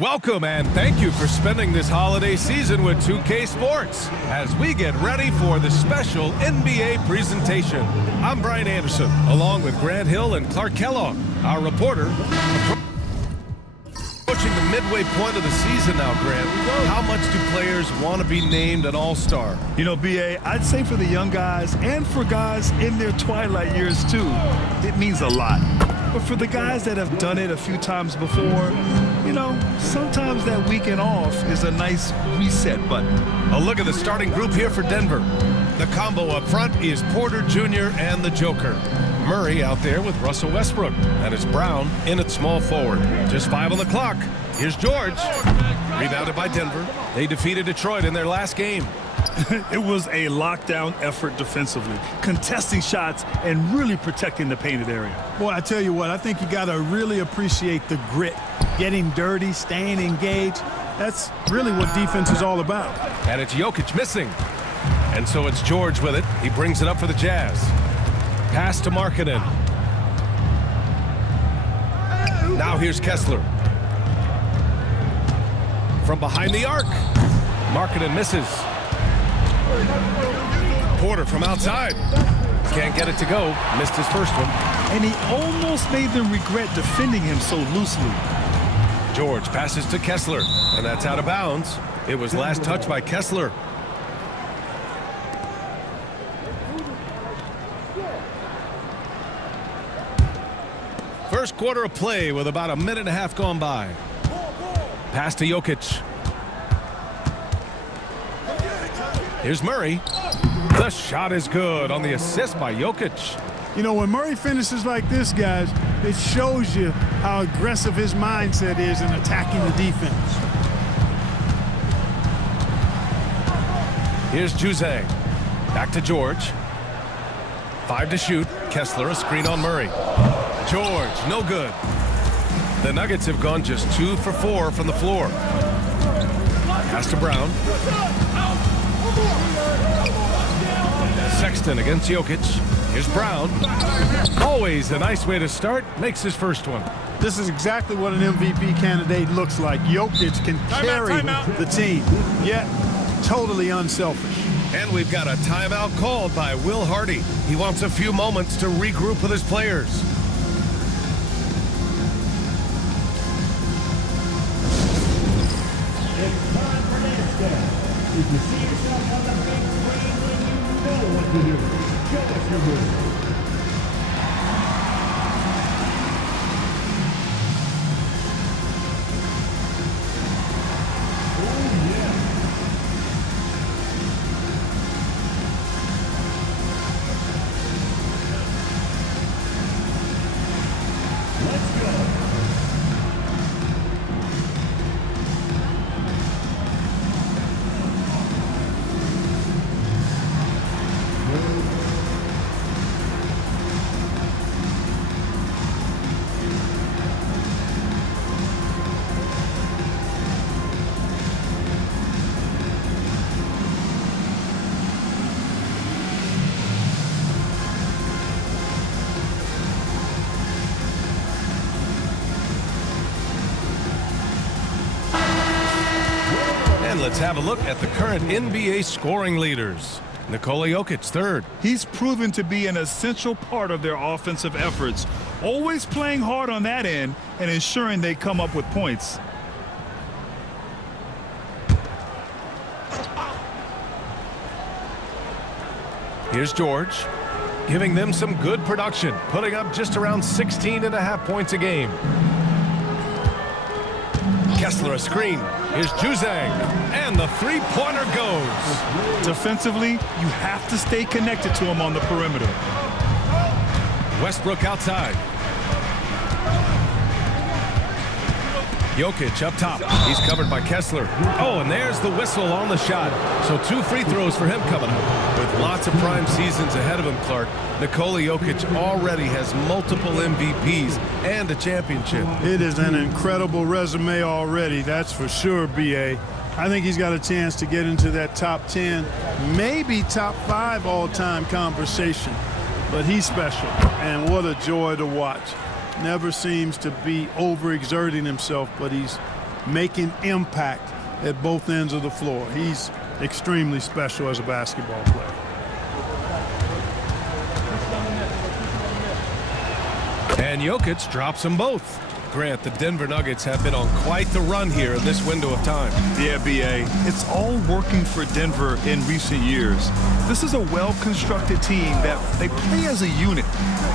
Welcome and thank you for spending this holiday season with 2K Sports as we get ready for the special NBA presentation. I'm Brian Anderson, along with Grant Hill and Clark Kellogg, our reporter. Approaching the midway point of the season now, Grant. How much do players want to be named an all-star? You know, BA, I'd say for the young guys and for guys in their twilight years too, it means a lot. But for the guys that have done it a few times before, you know, sometimes that weekend off is a nice reset button. A look at the starting group here for Denver. The combo up front is Porter Jr. and the Joker. Murray out there with Russell Westbrook. That is Brown in at small forward. Just 5 on the clock. Here's George. Rebounded by Denver. They defeated Detroit in their last game. It was a lockdown effort defensively, contesting shots and really protecting the painted area. Boy, I tell you what, I think you got to really appreciate the grit, getting dirty, staying engaged. That's really what defense is all about. And it's Jokic missing. And so it's George with it. He brings it up for the Jazz. Pass to Markkanen. Now here's Kessler. From behind the arc. Markkanen misses. Porter from outside. Can't get it to go. Missed his first one. And he almost made them regret defending him so loosely. George passes to Kessler. And that's out of bounds. It was last touched by Kessler. First quarter of play with about a minute and a half gone by. Pass to Jokic. Here's Murray. The shot is good on the assist by Jokic. You know, when Murray finishes like this, guys, it shows you how aggressive his mindset is in attacking the defense. Here's Juzang. Back to George. 5 to shoot. Kessler, a screen on Murray. George, no good. The Nuggets have gone just 2 for 4 from the floor. Pass to Brown. Sexton against Jokic. Here's Brown. Always a nice way to start. Makes his first one. This is exactly what an MVP candidate looks like. Jokic can carry the team, yet totally unselfish. And we've got a timeout called by Will Hardy. He wants a few moments to regroup with his players. It's time for dance step. If you see yourself on the big screen, then you know what to do. Show us your move. And let's have a look at the current NBA scoring leaders. Nikola Jokic, 3rd. He's proven to be an essential part of their offensive efforts, always playing hard on that end and ensuring they come up with points. Here's George, giving them some good production, putting up just around 16.5 points a game. Kessler a screen. Here's Juzang, and the three-pointer goes. Defensively, you have to stay connected to him on the perimeter. Westbrook outside. Jokic up top. He's covered by Kessler. Oh, and there's the whistle on the shot. So 2 free throws for him coming up. With lots of prime seasons ahead of him, Clark, Nikola Jokic already has multiple MVPs and a championship. It is an incredible resume already, that's for sure, BA. I think he's got a chance to get into that top 10, maybe top 5 all-time conversation. But he's special, and what a joy to watch. Never seems to be overexerting himself, but he's making impact at both ends of the floor. He's extremely special as a basketball player. And Jokic drops them both. Grant, the Denver Nuggets have been on quite the run here in this window of time. Yeah, B.A., it's all working for Denver in recent years. This is a well-constructed team that they play as a unit,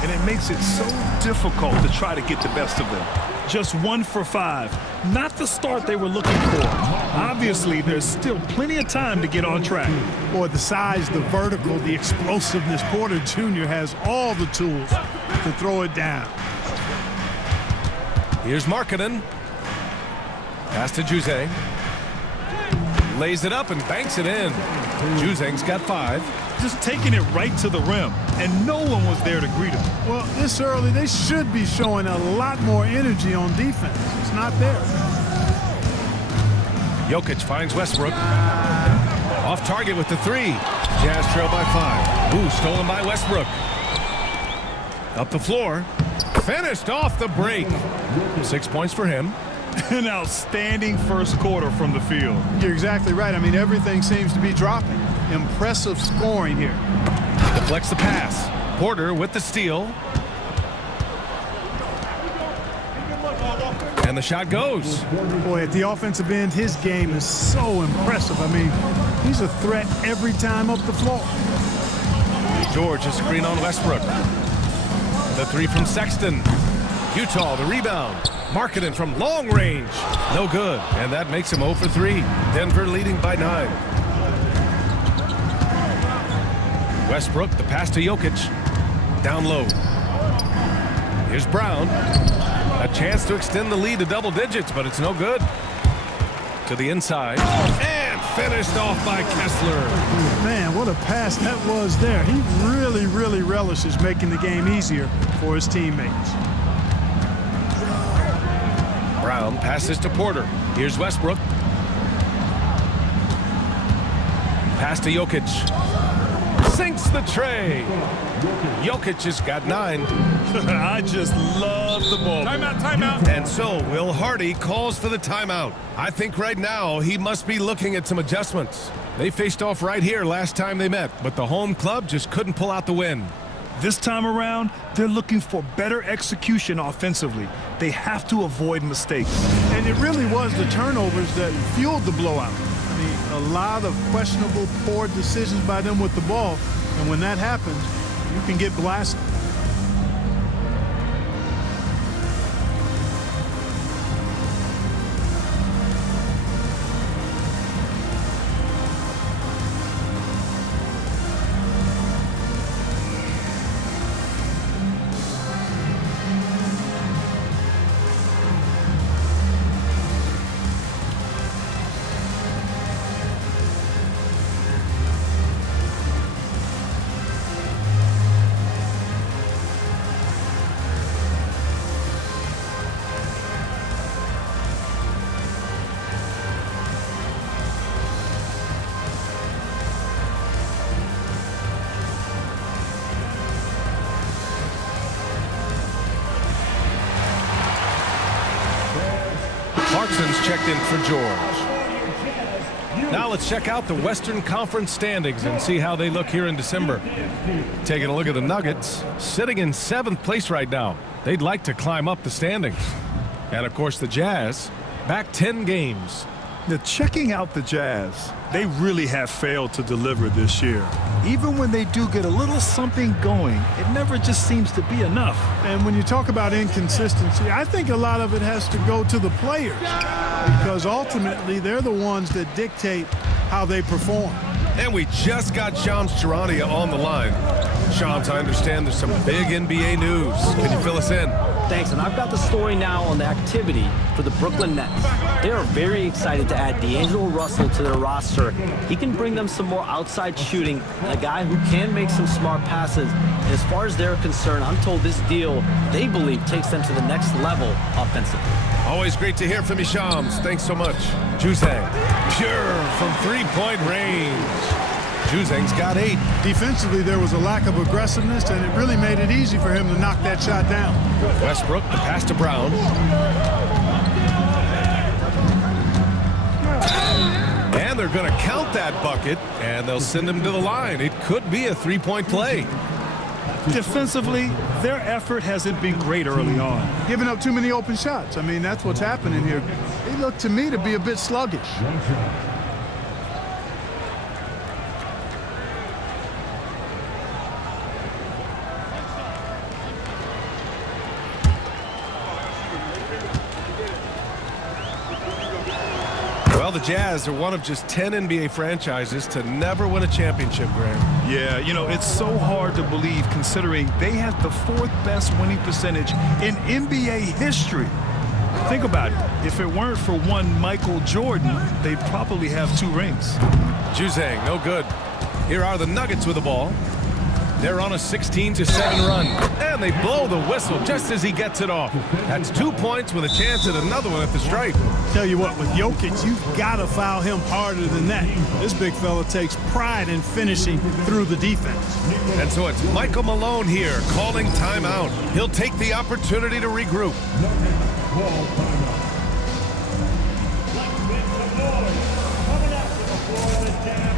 and it makes it so difficult to try to get the best of them. Just 1 for 5. Not the start they were looking for. Obviously, there's still plenty of time to get on track. Boy, the size, the vertical, the explosiveness, Porter Jr. has all the tools to throw it down. Here's Markkanen. Pass to Juzang. Lays it up and banks it in. Juzang's got 5. Just taking it right to the rim, and no one was there to greet him. Well, this early, they should be showing a lot more energy on defense. It's not there. Jokic finds Westbrook. Off target with the 3. Jazz trail by 5. Ooh, stolen by Westbrook. Up the floor. Finished off the break. 6 points for him. An outstanding first quarter from the field. You're exactly right. I mean, everything seems to be dropping. Impressive scoring here. Deflects the pass. Porter with the steal. And the shot goes. Boy, at the offensive end, his game is so impressive. I mean, he's a threat every time up the floor. George, a screen on Westbrook. The 3 from Sexton. Utah, the rebound. Markkanen from long range. No good. And that makes him 0 for 3. Denver leading by 9. Westbrook, the pass to Jokic. Down low. Here's Brown. A chance to extend the lead to double digits, but it's no good. To the inside. And finished off by Kessler. Man, what a pass that was there. He really, really relishes making the game easier for his teammates. Brown passes to Porter. Here's Westbrook. Pass to Jokic. Sinks the tray. Jokic has got 9. I just love the ball. Timeout, timeout. And so Will Hardy calls for the timeout. I think right now he must be looking at some adjustments. They faced off right here last time they met, but the home club just couldn't pull out the win. This time around, they're looking for better execution offensively. They have to avoid mistakes. And it really was the turnovers that fueled the blowout. I mean, a lot of questionable, poor decisions by them with the ball. And when that happens, you can get blasted. Clarkson's checked in for George. Now let's check out the Western Conference standings and see how they look here in December. Taking a look at the Nuggets, sitting in 7th place right now. They'd like to climb up the standings. And of course the Jazz, back 10 games. Now, checking out the Jazz, they really have failed to deliver this year. Even when they do get a little something going, it never just seems to be enough. And when you talk about inconsistency, I think a lot of it has to go to the players, because ultimately they're the ones that dictate how they perform. And we just got Shams Charania on the line. Shams, I understand there's some big NBA news. Can you fill us in? Thanks, and I've got the story now on the activity for the Brooklyn Nets. They are very excited to add D'Angelo Russell to their roster. He can bring them some more outside shooting, and a guy who can make some smart passes. And as far as they're concerned, I'm told this deal, they believe, takes them to the next level offensively. Always great to hear from you, Shams. Thanks so much. Juzang, pure from three-point range. Juzang's got 8. Defensively, there was a lack of aggressiveness, and it really made it easy for him to knock that shot down. Westbrook, the pass to Brown. And they're going to count that bucket, and they'll send him to the line. It could be a three-point play. Defensively, their effort hasn't been great early on. Giving up too many open shots. I mean, that's what's happening here. They look to me to be a bit sluggish. Well, the Jazz are one of just 10 NBA franchises to never win a championship, Grant. Yeah, you know, it's so hard to believe considering they had the 4th best winning percentage in NBA history. Think about it. If it weren't for one Michael Jordan, they'd probably have 2 rings. Juzang, no good. Here are the Nuggets with the ball. They're on a 16-7 run, and they blow the whistle just as he gets it off. That's 2 points with a chance at another one at the stripe. Tell you what, with Jokic, you've got to foul him harder than that. This big fella takes pride in finishing through the defense. And so it's Michael Malone here calling timeout. He'll take the opportunity to regroup. Ball timeout. Let's make some noise. Coming out to the floor, the Jazz.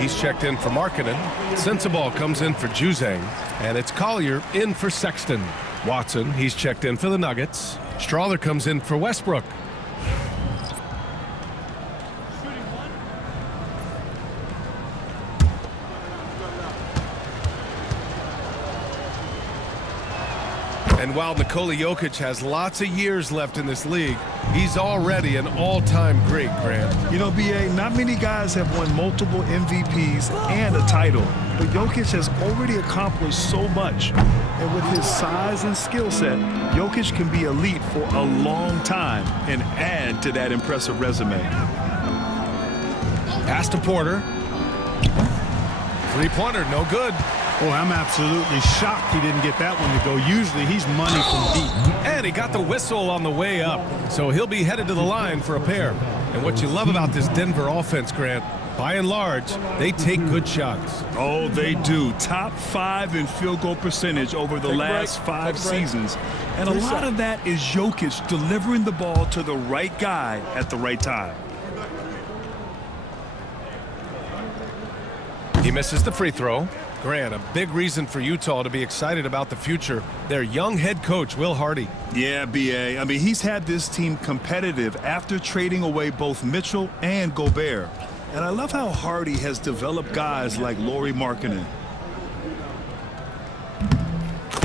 He's checked in for Markkanen. Sensabaugh comes in for Juzang. And it's Collier in for Sexton. Watson, he's checked in for the Nuggets. Strawther comes in for Westbrook. And while Nikola Jokic has lots of years left in this league, he's already an all-time great, Grant. You know, BA, not many guys have won multiple MVPs and a title, but Jokic has already accomplished so much. And with his size and skill set, Jokic can be elite for a long time and add to that impressive resume. Pass to Porter. Three-pointer, no good. Boy, I'm absolutely shocked he didn't get that one to go. Usually he's money from deep. And he got the whistle on the way up, so he'll be headed to the line for a pair. And what you love about this Denver offense, Grant, by and large, they take good shots. Oh, they do. Top 5 in field goal percentage over the last 5 seasons. And a lot of that is Jokic delivering the ball to the right guy at the right time. He misses the free throw. Grant, a big reason for Utah to be excited about the future. Their young head coach, Will Hardy. Yeah, BA. I mean, he's had this team competitive after trading away both Mitchell and Gobert. And I love how Hardy has developed guys like Lauri Markkanen.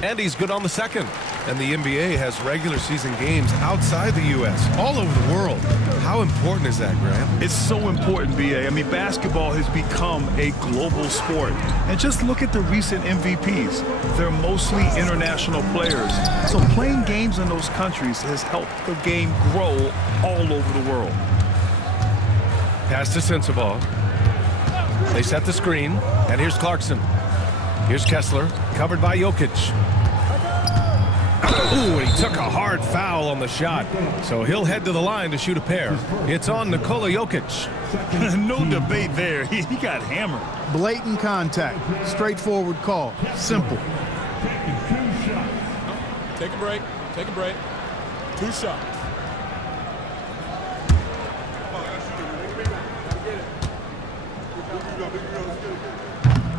And he's good on the second. And the NBA has regular season games outside the U.S., all over the world. How important is that, Grant? It's so important, BA. I mean, basketball has become a global sport. And just look at the recent MVPs. They're mostly international players. So playing games in those countries has helped the game grow all over the world. Pass to Sensabaugh. They set the screen, and here's Clarkson. Here's Kessler, covered by Jokic. Ooh, he took a hard foul on the shot, so he'll head to the line to shoot a pair. It's on Nikola Jokic. No debate there. He got hammered. Blatant contact. Straightforward call. Simple. Take a break. Take a break. 2 shots.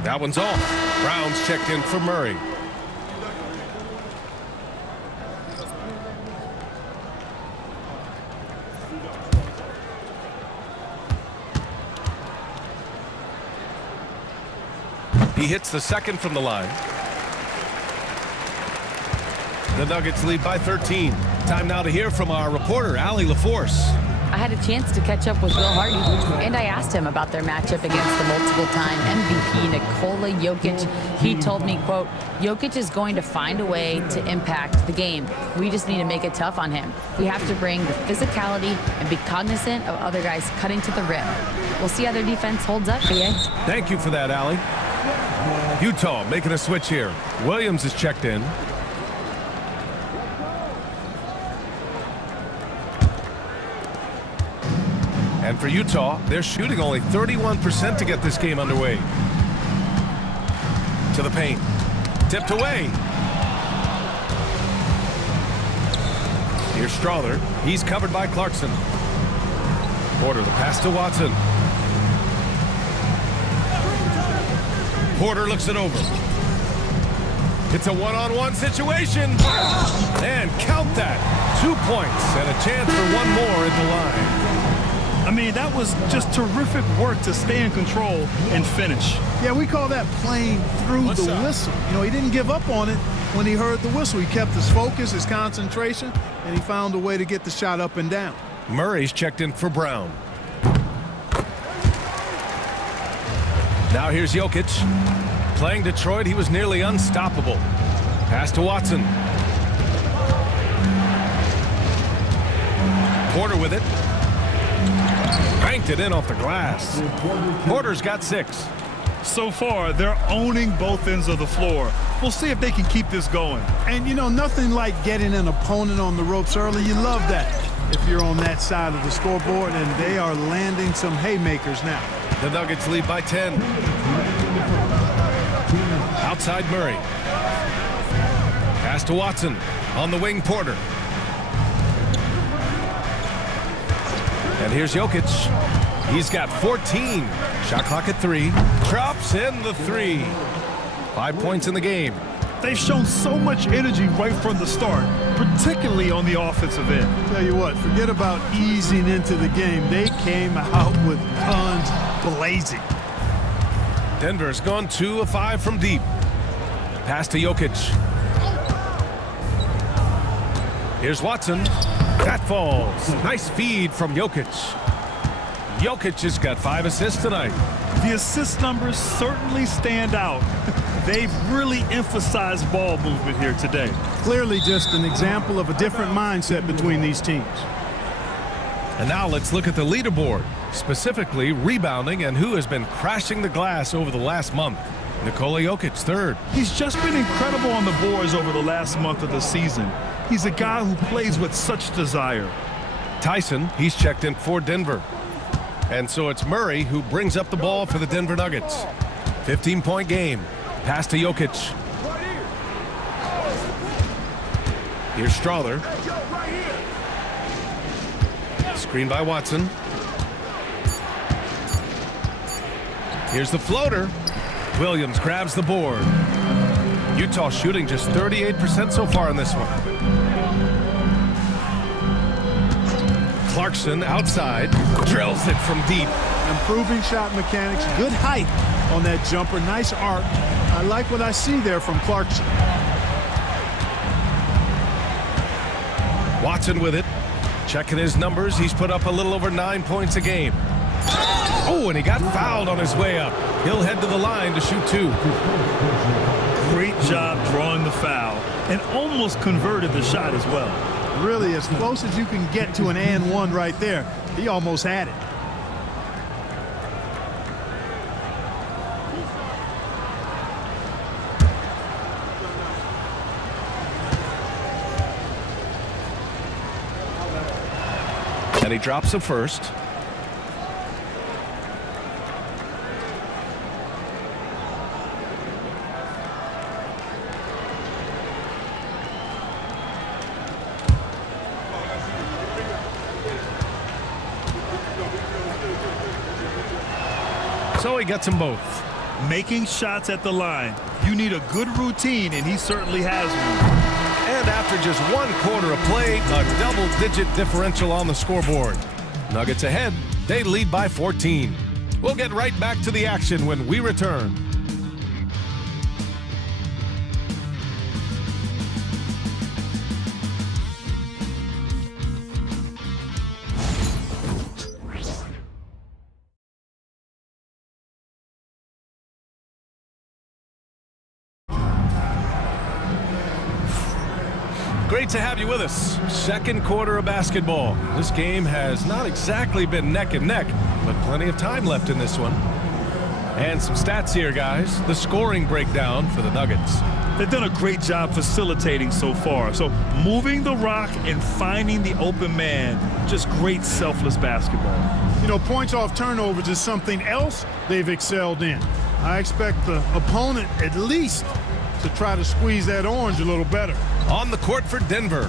That one's off. Brown's checked in for Murray. He hits the second from the line. The Nuggets lead by 13. Time now to hear from our reporter, Allie LaForce. I had a chance to catch up with Will Hardy, and I asked him about their matchup against the multiple-time MVP Nikola Jokic. He told me, quote, Jokic is going to find a way to impact the game. We just need to make it tough on him. We have to bring the physicality and be cognizant of other guys cutting to the rim. We'll see how their defense holds up, BA. Thank you for that, Allie. Utah making a switch here. Williams is checked in. And for Utah, they're shooting only 31% to get this game underway. To the paint. Tipped away. Here's Strother. He's covered by Clarkson. Porter, the pass to Watson. Porter looks it over. It's a one-on-one situation. And count that. 2 points and a chance for one more at the line. I mean, that was just terrific work to stay in control and finish. Yeah, we call that playing through the whistle. You know, he didn't give up on it when he heard the whistle. He kept his focus, his concentration, and he found a way to get the shot up and down. Murray's checked in for Brown. Now here's Jokic. Playing Detroit, he was nearly unstoppable. Pass to Watson. Porter with it. Banked it in off the glass. Porter's got 6. So far, they're owning both ends of the floor. We'll see if they can keep this going. And, you know, nothing like getting an opponent on the ropes early. You love that if you're on that side of the scoreboard, and they are landing some haymakers now. The Nuggets lead by 10. Outside Murray. Pass to Watson. On the wing, Porter. And here's Jokic. He's got 14. Shot clock at 3. Drops in the 3. 5 points in the game. They've shown so much energy right from the start, particularly on the offensive end. Tell you what, forget about easing into the game. They came out with guns blazing. Denver's gone 2 of 5 from deep. Pass to Jokic. Here's Watson. That falls. Nice feed from Jokic. Jokic has got 5 assists tonight. The assist numbers certainly stand out. They've really emphasized ball movement here today. Clearly just an example of a different mindset between these teams. And now let's look at the leaderboard, specifically rebounding and who has been crashing the glass over the last month. Nikola Jokic, 3rd. He's just been incredible on the boards over the last month of the season. He's a guy who plays with such desire. Tyson, he's checked in for Denver. And so it's Murray who brings up the ball for the Denver Nuggets. 15-point game. Pass to Jokic. Here's Strother. Screen by Watson. Here's the floater. Williams grabs the board. Utah shooting just 38% so far in this one. Clarkson outside, drills it from deep. Improving shot mechanics, good height on that jumper, nice arc. I like what I see there from Clarkson. Watson with it, checking his numbers. He's put up a little over 9 points a game. Oh, and he got fouled on his way up. He'll head to the line to shoot 2. Great job drawing the foul and almost converted the shot as well. Really as close as you can get to an and one right there. He almost had it. And he drops the first. So he gets them both. Making shots at the line. You need a good routine, and he certainly has one. And after just 1 quarter of play, a double-digit differential on the scoreboard. Nuggets ahead. They lead by 14. We'll get right back to the action when we return. Great to have you with us. Second quarter of basketball. This game has not exactly been neck and neck, but plenty of time left in this one. And some stats here, guys. The scoring breakdown for the Nuggets. They've done a great job facilitating so far. So moving the rock and finding the open man, just great selfless basketball. You know, points off turnovers is something else they've excelled in. I expect the opponent at least to try to squeeze that orange a little better. On the court for Denver,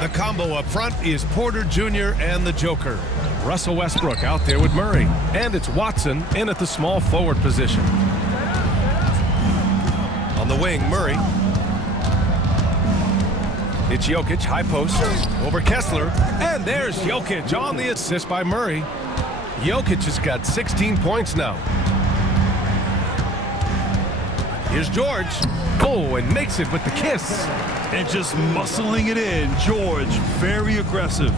the combo up front is Porter Jr. and the Joker. Russell Westbrook out there with Murray. And it's Watson in at the small forward position. On the wing, Murray. It's Jokic, high post, over Kessler. And there's Jokic on the assist by Murray. Jokic has got 16 points now. Here's George. Oh, and makes it with the kiss. And just muscling it in. George, very aggressive.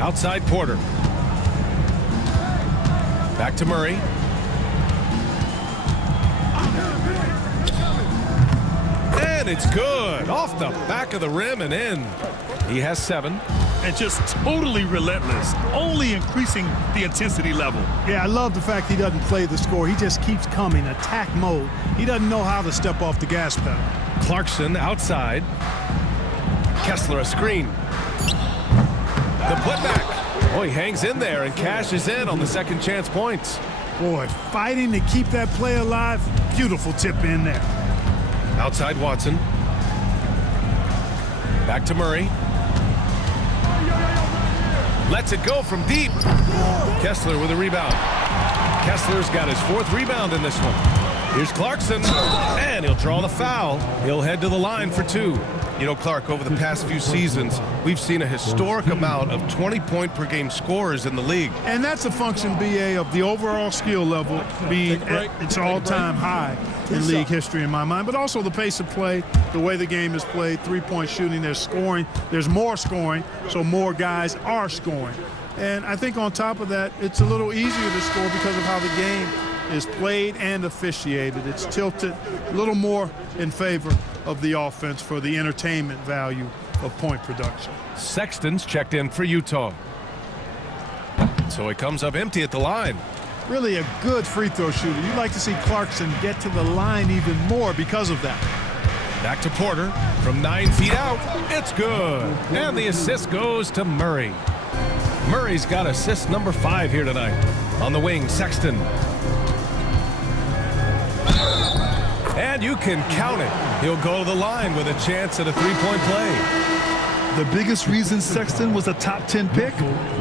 Outside Porter. Back to Murray. And it's good. Off the back of the rim and in. He has 7. And just totally relentless, only increasing the intensity level. Yeah, I love the fact he doesn't play the score. He just keeps coming, attack mode. He doesn't know how to step off the gas pedal. Clarkson outside. Kessler a screen. The putback. Oh, he hangs in there and cashes in on the second chance points. Boy, fighting to keep that play alive. Beautiful tip in there. Outside Watson. Back to Murray. Lets it go from deep. Kessler with a rebound. Kessler's got his 4th rebound in this one. Here's Clarkson, and he'll draw the foul. He'll head to the line for 2. You know, Clark, over the past few seasons, we've seen a historic amount of 20-point-per-game scorers in the league. And that's a function, BA, of the overall skill level being at its all-time high in league history in my mind, but also the pace of play, the way the game is played, three-point shooting, there's scoring, there's more scoring, so more guys are scoring. And I think on top of that, it's a little easier to score because of how the game is played and officiated. It's tilted a little more in favor of the offense for the entertainment value of point production. Sexton's checked in for Utah. So he comes up empty at the line. Really a good free throw shooter. You'd like to see Clarkson get to the line even more because of that. Back to Porter from 9 feet out. It's good. And the assist goes to Murray. Murray's got assist number 5 here tonight. On the wing, Sexton. And you can count it. He'll go to the line with a chance at a 3-point play. The biggest reason Sexton was a top 10 pick?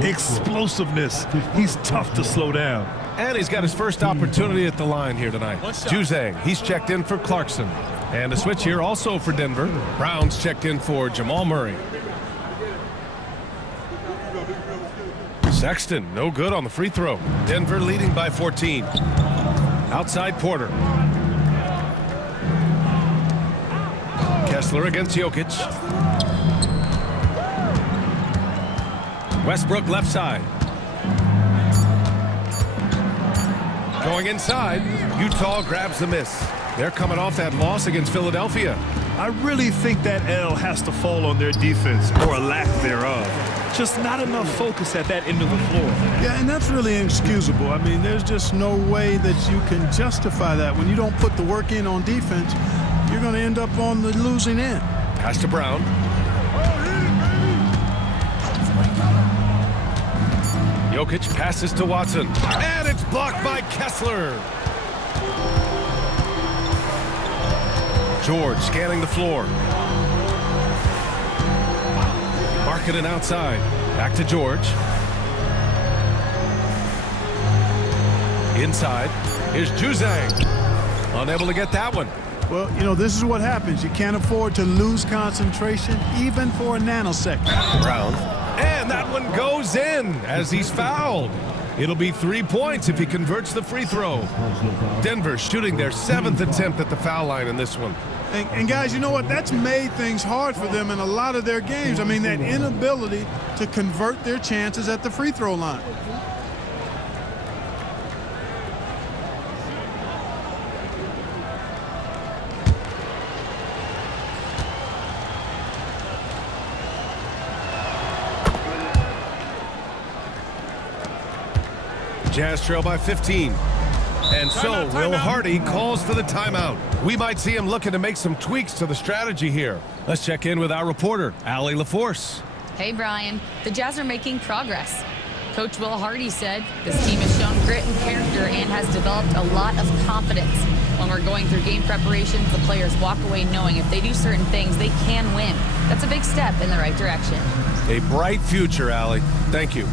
Explosiveness. He's tough to slow down. And he's got his first opportunity at the line here tonight. Juzang, he's checked in for Clarkson. And a switch here also for Denver. Brown's checked in for Jamal Murray. Sexton, no good on the free throw. Denver leading by 14. Outside Porter. Kessler against Jokic. Westbrook left side. Going inside. Utah grabs the miss. They're coming off that loss against Philadelphia. I really think that L has to fall on their defense, or a lack thereof. Just not enough focus at that end of the floor. Yeah, and that's really inexcusable. I mean, there's just no way that you can justify that. When you don't put the work in on defense, you're going to end up on the losing end. Pass to Brown. Jokic passes to Watson. And it's blocked by Kessler. George scanning the floor. Marketing outside. Back to George. Inside. Here's Juzang. Unable to get that one. Well, you know, this is what happens. You can't afford to lose concentration even for a nanosecond. Brown. And that one goes in as he's fouled. It'll be 3 points if he converts the free throw. Denver shooting their 7th attempt at the foul line in this one. And guys, you know what? That's made things hard for them in a lot of their games. I mean, that inability to convert their chances at the free throw line. Jazz trail by 15. And so Will Hardy calls for the timeout. We might see him looking to make some tweaks to the strategy here. Let's check in with our reporter, Allie LaForce. Hey, Brian. The Jazz are making progress. Coach Will Hardy said this team has shown grit and character and has developed a lot of confidence. When we're going through game preparations, the players walk away knowing if they do certain things, they can win. That's a big step in the right direction. A bright future, Allie. Thank you.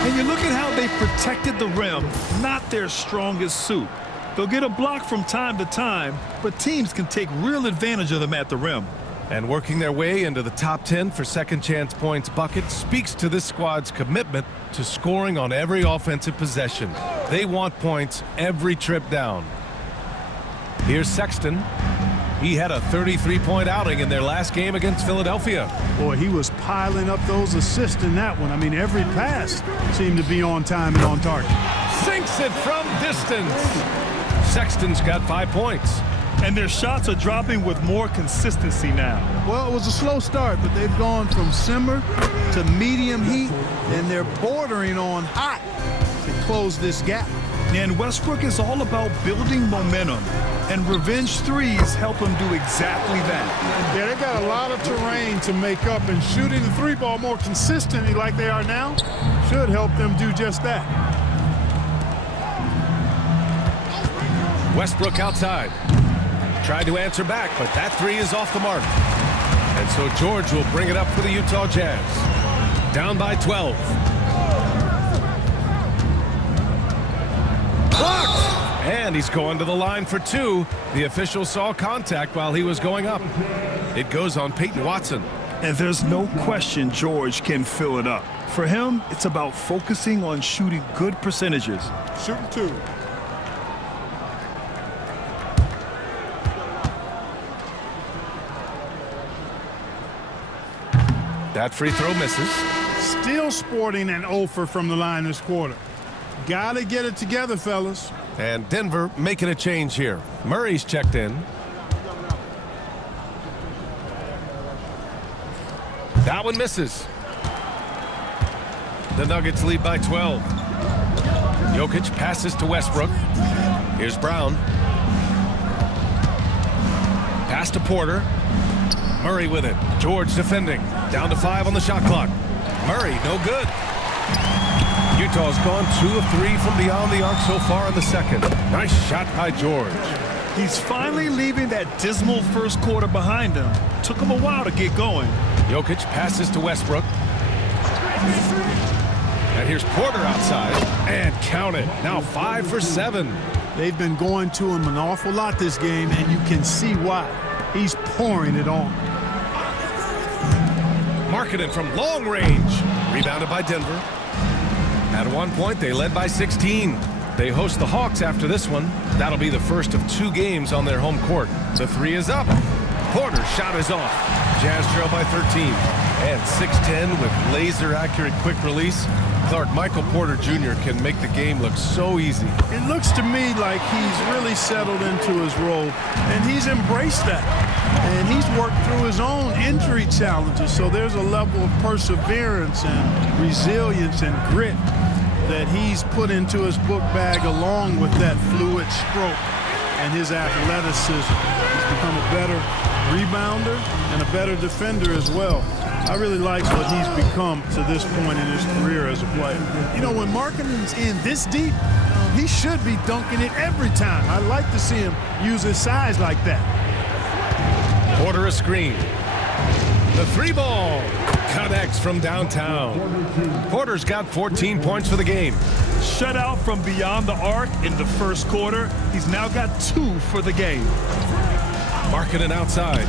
And you look at how they've protected the rim, not their strongest suit. They'll get a block from time to time, but teams can take real advantage of them at the rim. And working their way into the top 10 for second chance points bucket speaks to this squad's commitment to scoring on every offensive possession. They want points every trip down. Here's Sexton. He had a 33-point outing in their last game against Philadelphia. Boy, he was piling up those assists in that one. I mean, every pass seemed to be on time and on target. Sinks it from distance. Sexton's got 5 points. And their shots are dropping with more consistency now. Well, it was a slow start, but they've gone from simmer to medium heat, and they're bordering on hot to close this gap. And Westbrook is all about building momentum, and revenge threes help him do exactly that. Yeah, they got a lot of terrain to make up, and shooting the three ball more consistently like they are now should help them do just that. Westbrook outside. Tried to answer back, but that three is off the mark. And so George will bring it up for the Utah Jazz. Down by 12. Blocked! And he's going to the line for 2. The official saw contact while he was going up. It goes on Peyton Watson. And there's no question George can fill it up. For him, it's about focusing on shooting good percentages. Shooting 2. That free throw misses. Still sporting an offer from the line this quarter. Gotta get it together, fellas. And Denver making a change here. Murray's checked in. That one misses. The Nuggets lead by 12. Jokic passes to Westbrook. Here's Brown. Pass to Porter. Murray with it. George defending. Down to 5 on the shot clock. Murray, no good. Utah's gone 2 of 3 from beyond the arc so far in the second. Nice shot by George. He's finally leaving that dismal first quarter behind him. Took him a while to get going. Jokic passes to Westbrook. And here's Porter outside. And count it. Now 5 for 7. They've been going to him an awful lot this game, and you can see why. He's pouring it on. Marketing from long range. Rebounded by Denver. At one point, they led by 16. They host the Hawks after this one. That'll be the first of 2 games on their home court. The 3 is up. Porter's shot is off. Jazz trail by 13. And 6'10" with laser-accurate quick release. Clark, Michael Porter Jr. can make the game look so easy. It looks to me like he's really settled into his role, and he's embraced that. And he's worked through his own injury challenges, so there's a level of perseverance and resilience and grit that he's put into his book bag along with that fluid stroke and his athleticism. He's become a better rebounder and a better defender as well. I really like what he's become to this point in his career as a player. You know, when Markkanen's in this deep, he should be dunking it every time. I like to see him use his size like that. Porter a screen. The 3 ball. connects from downtown. Porter's got 14 points for the game. Shutout from beyond the arc in the first quarter. He's now got 2 for the game. Markkanen outside.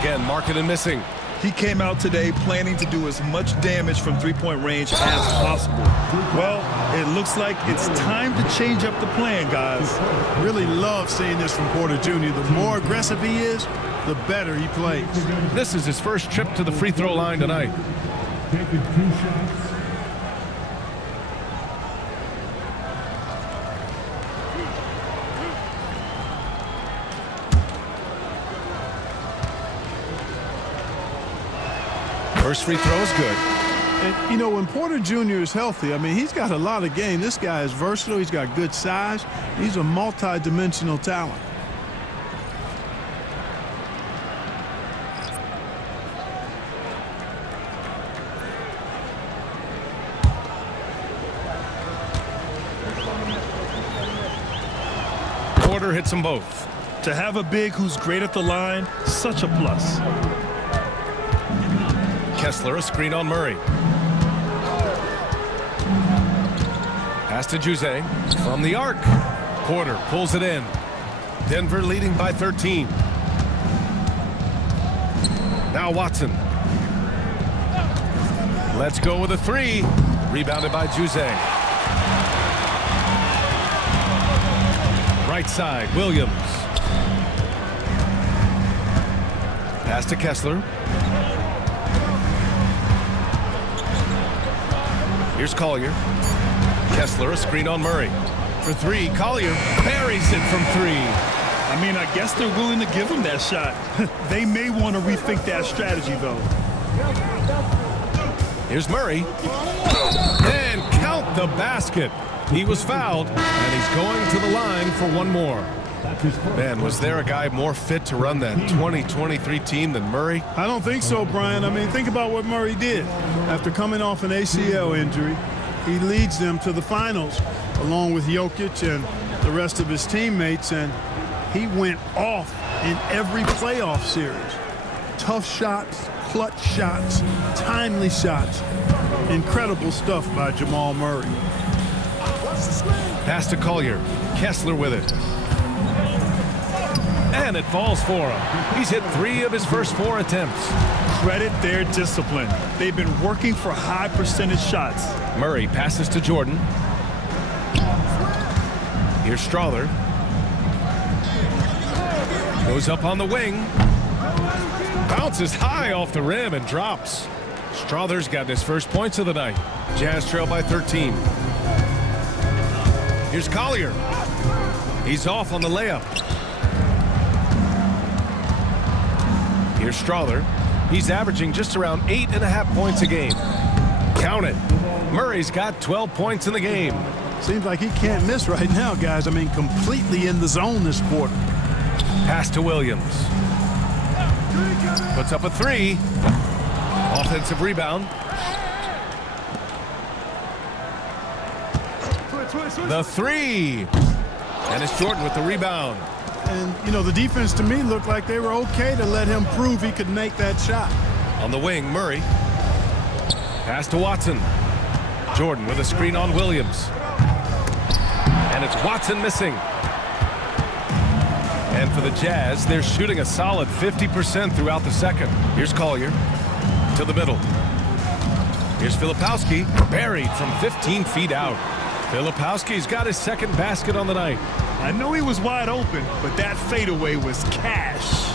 Again, Markkanen missing. He came out today planning to do as much damage from three-point range as possible. Well, it looks like it's time to change up the plan, guys. Really love seeing this from Porter Jr. The more aggressive he is, the better he plays. This is his first trip to the free throw line tonight. Taking 2 shots. First free throw is good. And, you know, when Porter Jr. is healthy, I mean, he's got a lot of game. This guy is versatile. He's got good size. He's a multi-dimensional talent. Porter hits them both. To have a big who's great at the line, such a plus. Kessler, a screen on Murray. Pass to Juzang from the arc. Porter pulls it in. Denver leading by 13. Now Watson. Let's go with a 3. Rebounded by Juzang. Right side, Williams. Pass to Kessler. Here's Collier. Kessler, a screen on Murray. For 3, Collier buries it from 3. I mean, I guess they're willing to give him that shot. They may want to rethink that strategy, though. Here's Murray. And count the basket. He was fouled, and he's going to the line for one more. Man, was there a guy more fit to run that 2023 team than Murray? I don't think so, Brian. I mean, think about what Murray did. After coming off an ACL injury, he leads them to the finals along with Jokic and the rest of his teammates, and he went off in every playoff series. Tough shots, clutch shots, timely shots. Incredible stuff by Jamal Murray. Pass to Collier. Kessler with it. And it falls for him. He's hit 3 of his first 4 attempts. Credit their discipline. They've been working for high percentage shots. Murray passes to Jordan. Here's Strawther. Goes up on the wing. Bounces high off the rim and drops. Strawther's gotten his first points of the night. Jazz trail by 13. Here's Collier. He's off on the layup. Here's Strawther. He's averaging just around 8.5 points a game. Count it. Murray's got 12 points in the game. Seems like he can't miss right now, guys. I mean, completely in the zone this quarter. Pass to Williams. Puts up a 3. Offensive rebound. The 3. And it's Jordan with the rebound. And, you know, the defense to me looked like they were okay to let him prove he could make that shot. On the wing, Murray. Pass to Watson. Jordan with a screen on Williams. And it's Watson missing. And for the Jazz, they're shooting a solid 50% throughout the second. Here's Collier to the middle. Here's Filipowski, buried from 15 feet out. Filipowski's got his second basket on the night. I know he was wide open, but that fadeaway was cash.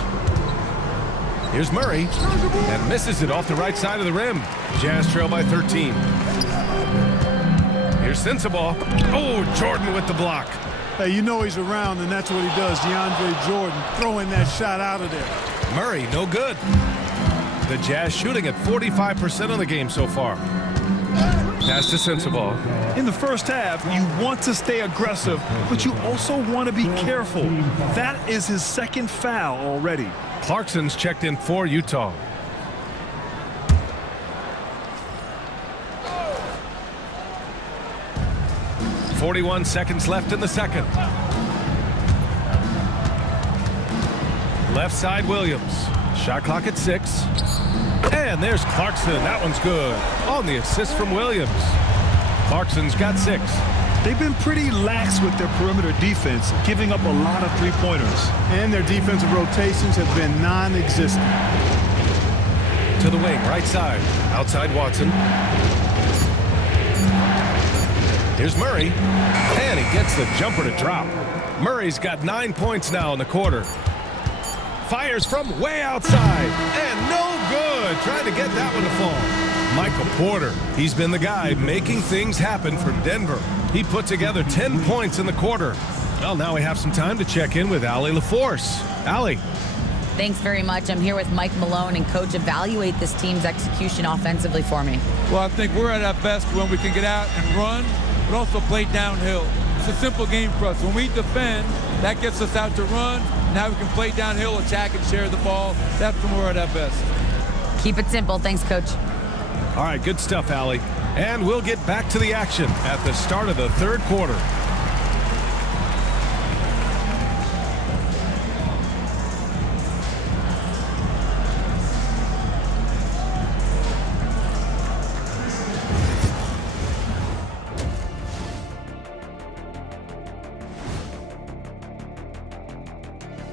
Here's Murray, and misses it off the right side of the rim. Jazz trail by 13. Here's Sensabaugh. Oh, Jordan with the block. Hey, you know he's around, and that's what he does. DeAndre Jordan throwing that shot out of there. Murray, no good. The Jazz shooting at 45% of the game so far. Pass to Sensabaugh. In the first half, you want to stay aggressive, but you also want to be careful. That is his second foul already. Clarkson's checked in for Utah. .41 seconds left in the second. Left side, Williams. Shot clock at 6. And And there's Clarkson. That one's good. On the assist from Williams. Clarkson's got 6. They've been pretty lax with their perimeter defense, giving up a lot of three-pointers. And their defensive rotations have been non-existent. To the wing, right side. Outside Watson. Here's Murray. And he gets the jumper to drop. Murray's got 9 points now in the quarter. Fires from way outside. And no good. Trying to get that one to fall. Michael Porter. He's been the guy making things happen for Denver. He put together 10 points in the quarter. Well, now we have some time to check in with Allie LaForce. Allie. Thanks very much. I'm here with Mike Malone, and Coach, evaluate this team's execution offensively for me. Well, I think we're at our best when we can get out and run, but also play downhill. It's a simple game for us. When we defend, that gets us out to run. Now we can play downhill, attack, and share the ball. That's when we're at our best. Keep it simple. Thanks, Coach. All right, good stuff, Allie. And we'll get back to the action at the start of the third quarter.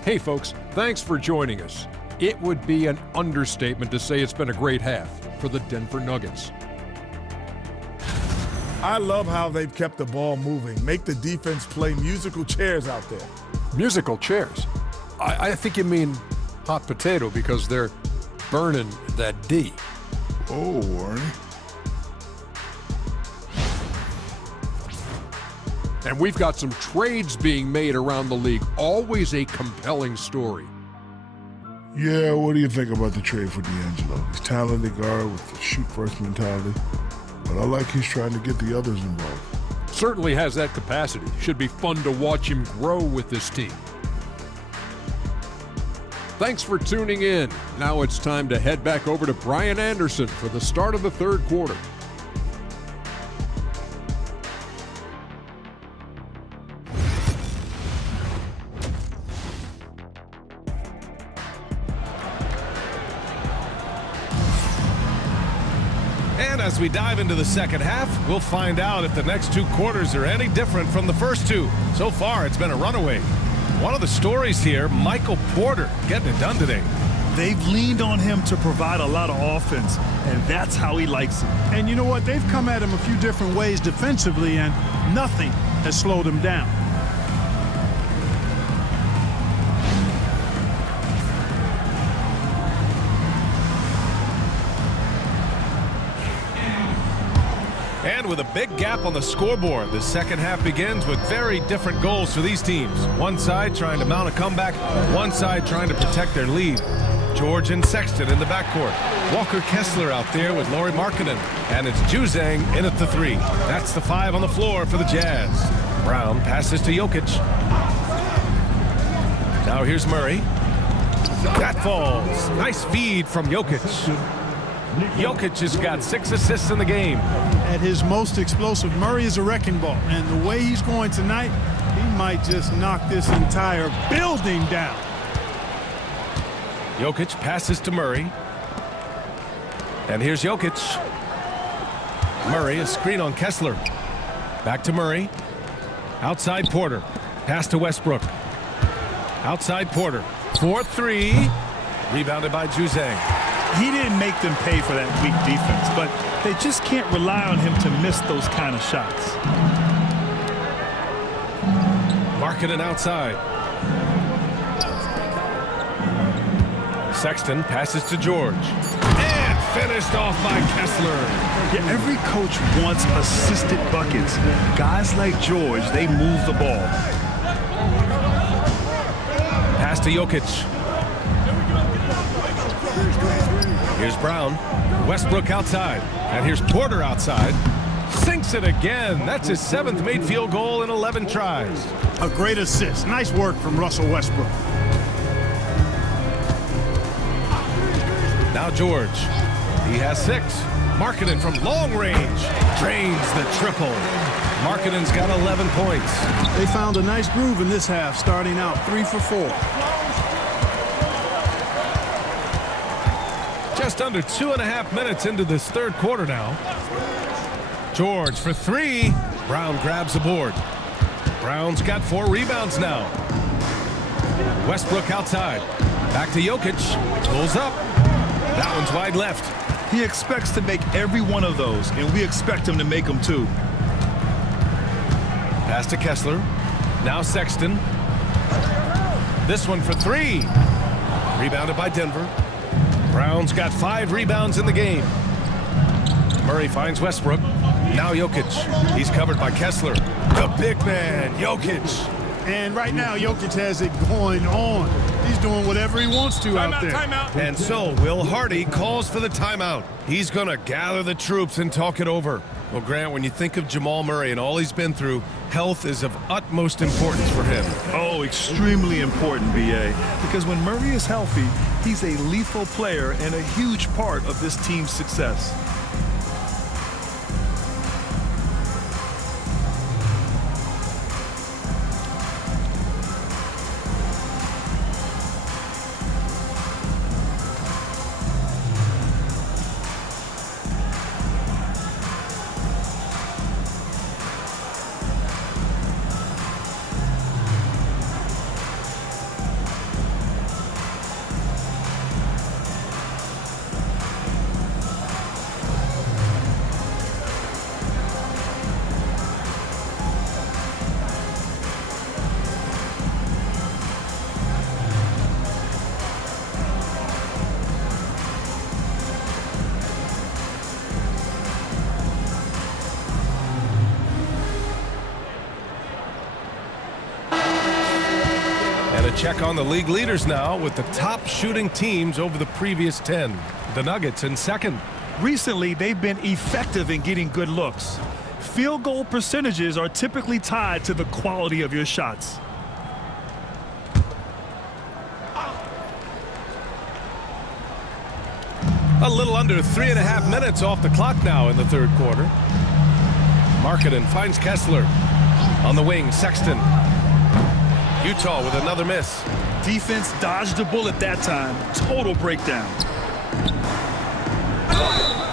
Hey folks, thanks for joining us. It would be an understatement to say it's been a great half for the Denver Nuggets. I love how they've kept the ball moving, make the defense play musical chairs out there. Musical chairs? I think you mean hot potato because they're burning that D. Oh, Ernie. And we've got some trades being made around the league. Always a compelling story. Yeah, what do you think about the trade for D'Angelo? He's a talented guard with the shoot-first mentality, but I like he's trying to get the others involved. Certainly has that capacity. Should be fun to watch him grow with this team. Thanks for tuning in. Now it's time to head back over to Brian Anderson for the start of the third quarter. And as we dive into the second half, we'll find out if the next 2 quarters are any different from the first 2. So far, it's been a runaway. One of the stories here, Michael Porter getting it done today. They've leaned on him to provide a lot of offense, and that's how he likes it. And you know what? They've come at him a few different ways defensively, and nothing has slowed him down. And with a big gap on the scoreboard, the second half begins with very different goals for these teams. One side trying to mount a comeback, one side trying to protect their lead. George and Sexton in the backcourt. Walker Kessler out there with Lauri Markkanen. And it's Juzang in at the 3. That's the 5 on the floor for the Jazz. Brown passes to Jokic. Now here's Murray. That falls. Nice feed from Jokic. Jokic has got 6 assists in the game. At his most explosive, Murray is a wrecking ball. And the way he's going tonight, he might just knock this entire building down. Jokic passes to Murray. And here's Jokic. Murray, a screen on Kessler. Back to Murray. Outside Porter. Pass to Westbrook. Outside Porter. 4-3. Rebounded by Juzang. He didn't make them pay for that weak defense, but they just can't rely on him to miss those kind of shots. Markkanen outside. Sexton passes to George. And finished off by Kessler. Yeah, every coach wants assisted buckets. Guys like George, they move the ball. Pass to Jokic. Here's Brown. Westbrook outside. And here's Porter outside. Sinks it again. That's his 7th made field goal in 11 tries. A great assist. Nice work from Russell Westbrook. Now George. He has 6. Markkanen from long range. Drains the triple. Markkanen's got 11 points. They found a nice groove in this half, starting out 3 for 4. Just Just under 2.5 minutes into this third quarter now. George for three. Brown grabs the board. Brown's got 4 rebounds now. Westbrook outside. Back to Jokic. Pulls up. That one's wide left. He expects to make every one of those, and we expect him to make them too. Pass to Kessler. Now Sexton. This one for 3. Rebounded by Denver. Brown's got 5 rebounds in the game. Murray finds Westbrook. Now Jokic. He's covered by Kessler. The big man, Jokic. And right now, Jokic has it going on. He's doing whatever he wants to out there. Timeout. And so Will Hardy calls for the timeout. He's going to gather the troops and talk it over. Well, Grant, when you think of Jamal Murray and all he's been through, health is of utmost importance for him. Oh, extremely important, B.A. Because when Murray is healthy, he's a lethal player and a huge part of this team's success. Check on the league leaders now with the top shooting teams over the previous 10. The Nuggets in second. Recently, they've been effective in getting good looks. Field goal percentages are typically tied to the quality of your shots. A little under 3.5 minutes off the clock now in the third quarter. Markkanen finds Kessler. On the wing, Sexton. Utah with another miss. Defense dodged a bullet that time. Total breakdown.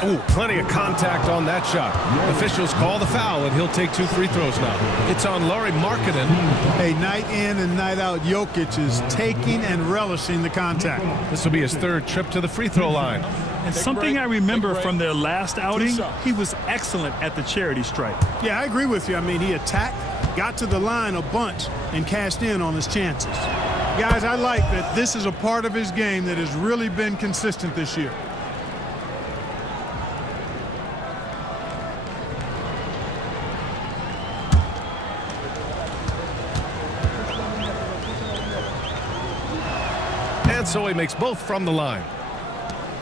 Ooh, plenty of contact on that shot. Officials call the foul, and he'll take 2 free throws now. It's on Lauri Markkanen. Hey, night in and night out, Jokic is taking and relishing the contact. This will be his 3rd trip to the free throw line. And something I remember from their last outing, he was excellent at the charity stripe. Yeah, I agree with you. I mean, he attacked, got to the line a bunch, and cashed in on his chances. Guys, I like that this is a part of his game that has really been consistent this year. And so he makes both from the line.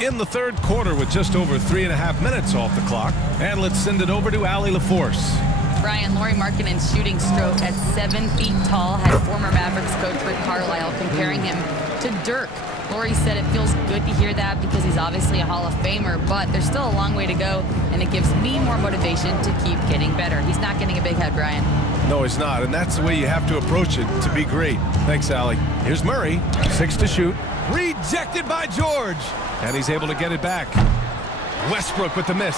In the third quarter with just over 3.5 minutes off the clock. And let's send it over to Allie LaForce. Brian, Lauri Markkanen's shooting stroke at 7 feet tall had former Mavericks coach Rick Carlisle comparing him to Dirk. Lauri said it feels good to hear that because he's obviously a Hall of Famer, but there's still a long way to go, and it gives me more motivation to keep getting better. He's not getting a big head, Brian. No, he's not, and that's the way you have to approach it to be great. Thanks, Allie. Here's Murray, 6 to shoot. Rejected by George, and he's able to get it back. Westbrook with the miss.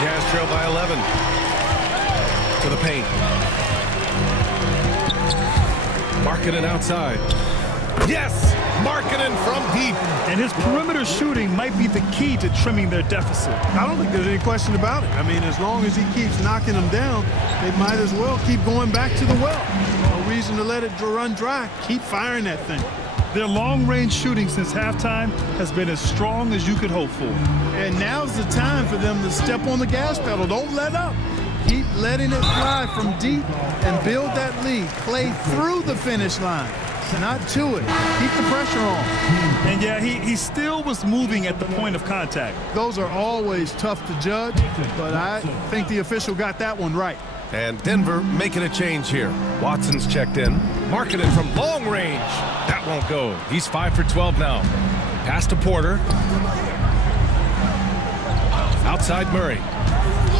Jazz trail by 11. To the paint. Markkanen outside. Yes! Markkanen from deep. And his perimeter shooting might be the key to trimming their deficit. I don't think there's any question about it. I mean, as long as he keeps knocking them down, they might as well keep going back to the well. No reason to let it run dry. Keep firing that thing. Their long-range shooting since halftime has been as strong as you could hope for. And now's the time for them to step on the gas pedal. Don't let up. Keep letting it fly from deep and build that lead. Play through the finish line, not to it. Keep the pressure on. And yeah, he still was moving at the point of contact. Those are always tough to judge, but I think the official got that one right. And Denver making a change here. Watson's checked in. Markkanen from long range. That won't go. He's 5 for 12 now. Pass to Porter. Outside Murray.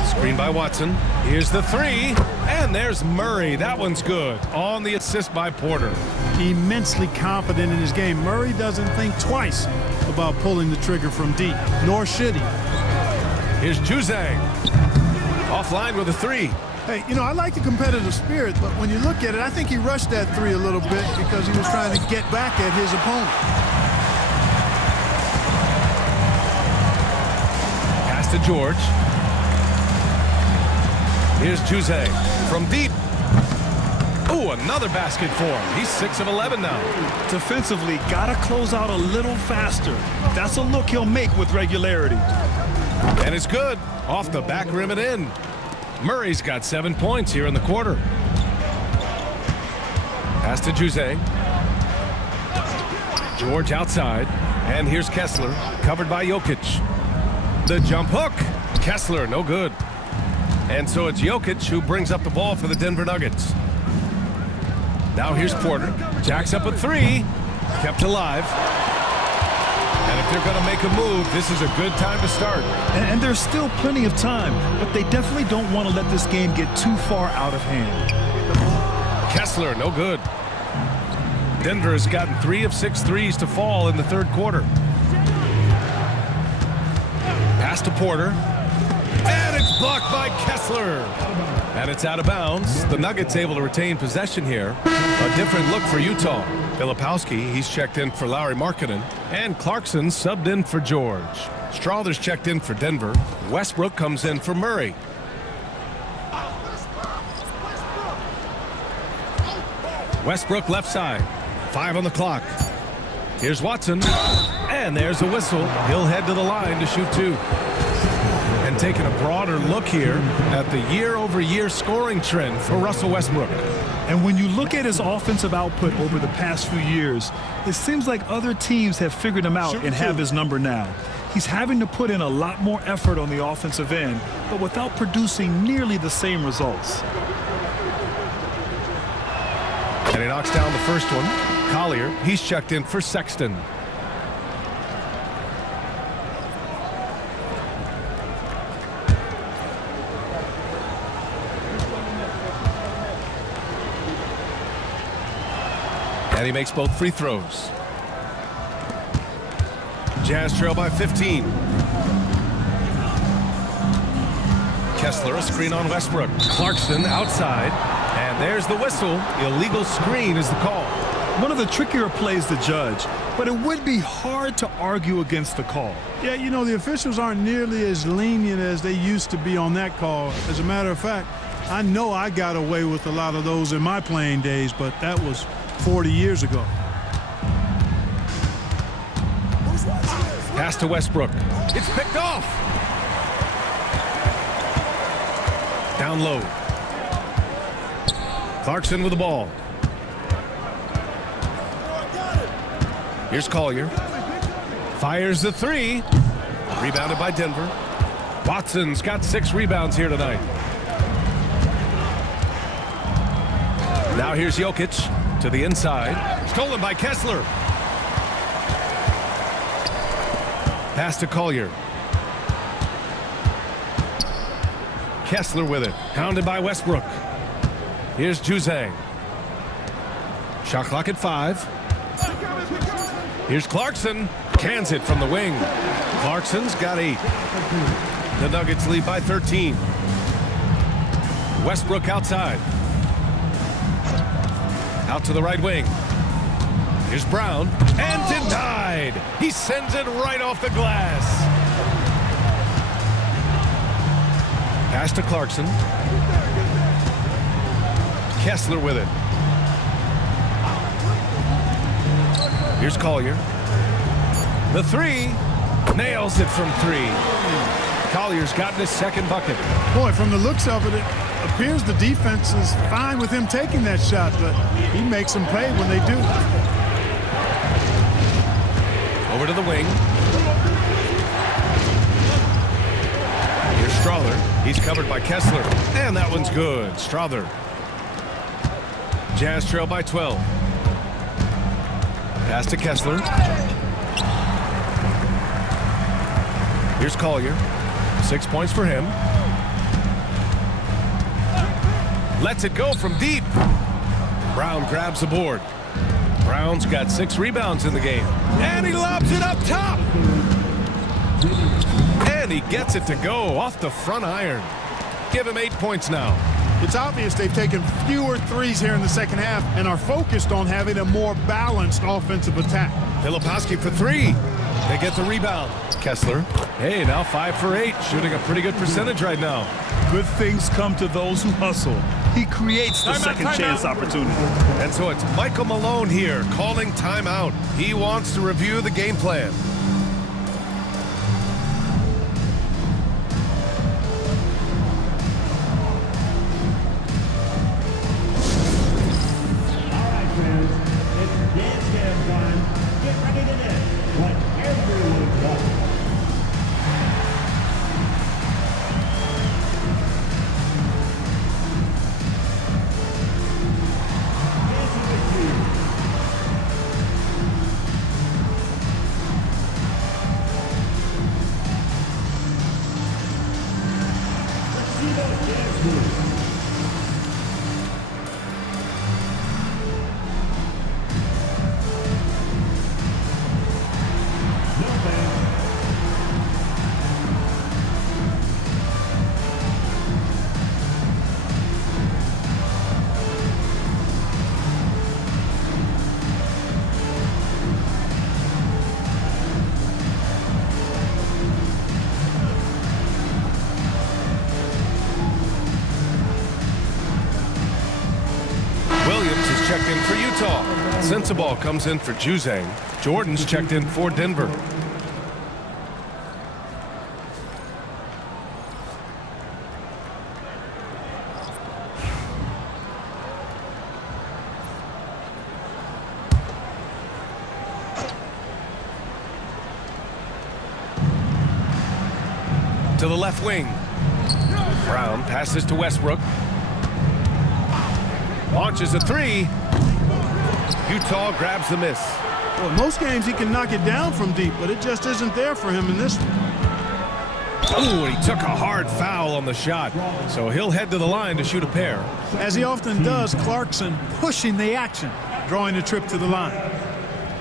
Screen by Watson. Here's the 3. And there's Murray. That one's good. On the assist by Porter. Immensely confident in his game. Murray doesn't think twice about pulling the trigger from deep, nor should he. Here's Juzang. Offline with a three. Hey, you know, I like the competitive spirit, but when you look at it, I think he rushed that three a little bit because he was trying to get back at his opponent. Pass to George. Here's Juzang from deep. Ooh, another basket for him. He's 6 of 11 now. Defensively, gotta close out a little faster. That's a look he'll make with regularity. And it's good. Off the back rim and in. Murray's got 7 points here in the quarter. Pass to Juzang. George outside. And here's Kessler, covered by Jokic. The jump hook. Kessler, no good. And so it's Jokic who brings up the ball for the Denver Nuggets. Now here's Porter. Jacks up a three. Kept alive. And if they're going to make a move, this is a good time to start. And there's still plenty of time, but they definitely don't want to let this game get too far out of hand. Kessler, no good. Denver has gotten 3 of 6 threes to fall in the third quarter. Pass to Porter. And it's blocked by Kessler. And it's out of bounds. The Nuggets able to retain possession here. A different look for Utah. Filipowski, he's checked in for Lauri Markkanen. And Clarkson subbed in for George. Strother's checked in for Denver. Westbrook comes in for Murray. Westbrook left side. 5 on the clock. Here's Watson. And there's a whistle. He'll head to the line to shoot 2. And taking a broader look here at the year-over-year scoring trend for Russell Westbrook. And when you look at his offensive output over the past few years, it seems like other teams have figured him out and have his number now. He's having to put in a lot more effort on the offensive end, but without producing nearly the same results. And he knocks down the first one. Collier, he's checked in for Sexton. And he makes both free throws. Jazz trail by 15. Kessler, a screen on Westbrook. Clarkson outside. And there's the whistle. Illegal screen is the call. One of the trickier plays to judge, but it would be hard to argue against the call. Yeah, you know, the officials aren't nearly as lenient as they used to be on that call. As a matter of fact, I know I got away with a lot of those in my playing days, but that was 40 years ago. Pass to Westbrook. It's picked off. Down low. Clarkson with the ball. Here's Collier. Fires the three. Rebounded by Denver. Watson's got 6 rebounds here tonight. Now here's Jokic to the inside. Stolen by Kessler. Pass to Collier. Kessler with it. Hounded by Westbrook. Here's Juzang. Shot clock at 5. Here's Clarkson. Cans it from the wing. Clarkson's got 8. The Nuggets lead by 13. Westbrook outside. Out to the right wing. Here's Brown. And denied. He sends it right off the glass. Pass to Clarkson. Kessler with it. Here's Collier. The three. Nails it from 3. Collier's gotten his second bucket. Boy, from the looks of it, it appears the defense is fine with him taking that shot, but he makes them pay when they do. Over to the wing. Here's Strother. He's covered by Kessler. And that one's good. Strother. Jazz trail by 12. Pass to Kessler. Here's Collier. 6 points for him. Lets it go from deep. Brown grabs the board. Brown's got 6 rebounds in the game. And he lobs it up top. And he gets it to go off the front iron. Give him 8 points now. It's obvious they've taken fewer threes here in the second half and are focused on having a more balanced offensive attack. Filipowski for 3. They get the rebound. Kessler, hey, now 5 for 8, shooting a pretty good percentage right now. Good things come to those who hustle. He creates the second chance opportunity. And so it's Michael Malone here calling timeout. He wants to review the game plan. All right, friends, it's dance jam time. Get ready to dance what everyone wants. Dancing with you. Let's see those dance moves. No thanks. Williams is checked in for Utah. Sensabaugh comes in for Juzang. Jordan's checked in for Denver. To the left wing. Brown passes to Westbrook. Launches a 3. Utah grabs the miss. Well, in most games he can knock it down from deep, but it just isn't there for him in this one. Oh, he took a hard foul on the shot. So he'll head to the line to shoot a pair. As he often does, Clarkson pushing the action, drawing the trip to the line.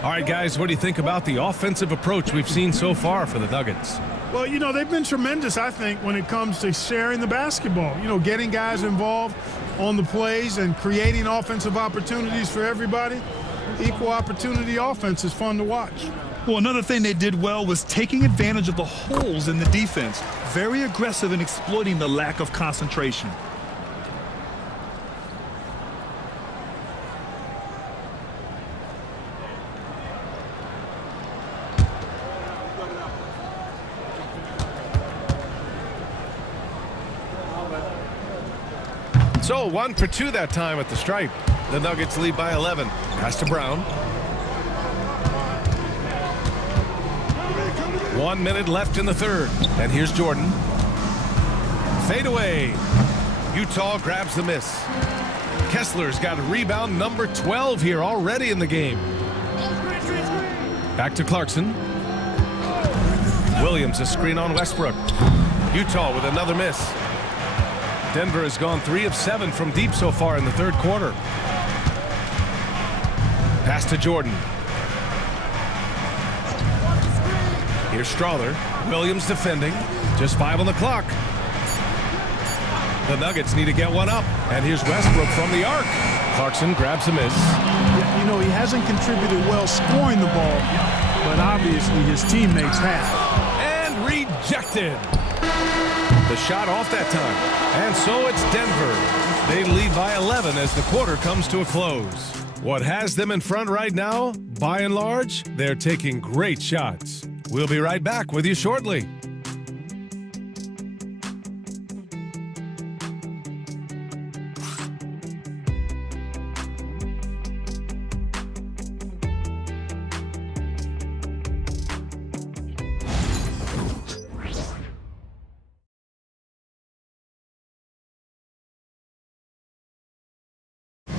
All right, guys, what do you think about the offensive approach we've seen so far for the Nuggets? Well, you know, they've been tremendous, I think, when it comes to sharing the basketball. You know, getting guys involved on the plays and creating offensive opportunities for everybody. Equal opportunity offense is fun to watch. Well, another thing they did well was taking advantage of the holes in the defense. Very aggressive in exploiting the lack of concentration. So 1 for 2 that time at the stripe. The Nuggets lead by 11. Pass to Brown. 1 minute left in the third. And here's Jordan. Fade away. Utah grabs the miss. Kessler's got a rebound number 12 here already in the game. Back to Clarkson. Williams a screen on Westbrook. Utah with another miss. Denver has gone 3 of 7 from deep so far in the third quarter. Pass to Jordan. Here's Strother. Williams defending. Just 5 on the clock. The Nuggets need to get one up. And here's Westbrook from the arc. Clarkson grabs a miss. You know, he hasn't contributed well scoring the ball, but obviously his teammates have. And rejected. The shot off that time. And so it's Denver. They lead by 11 as the quarter comes to a close. What has them in front right now? By and large, they're taking great shots. We'll be right back with you shortly.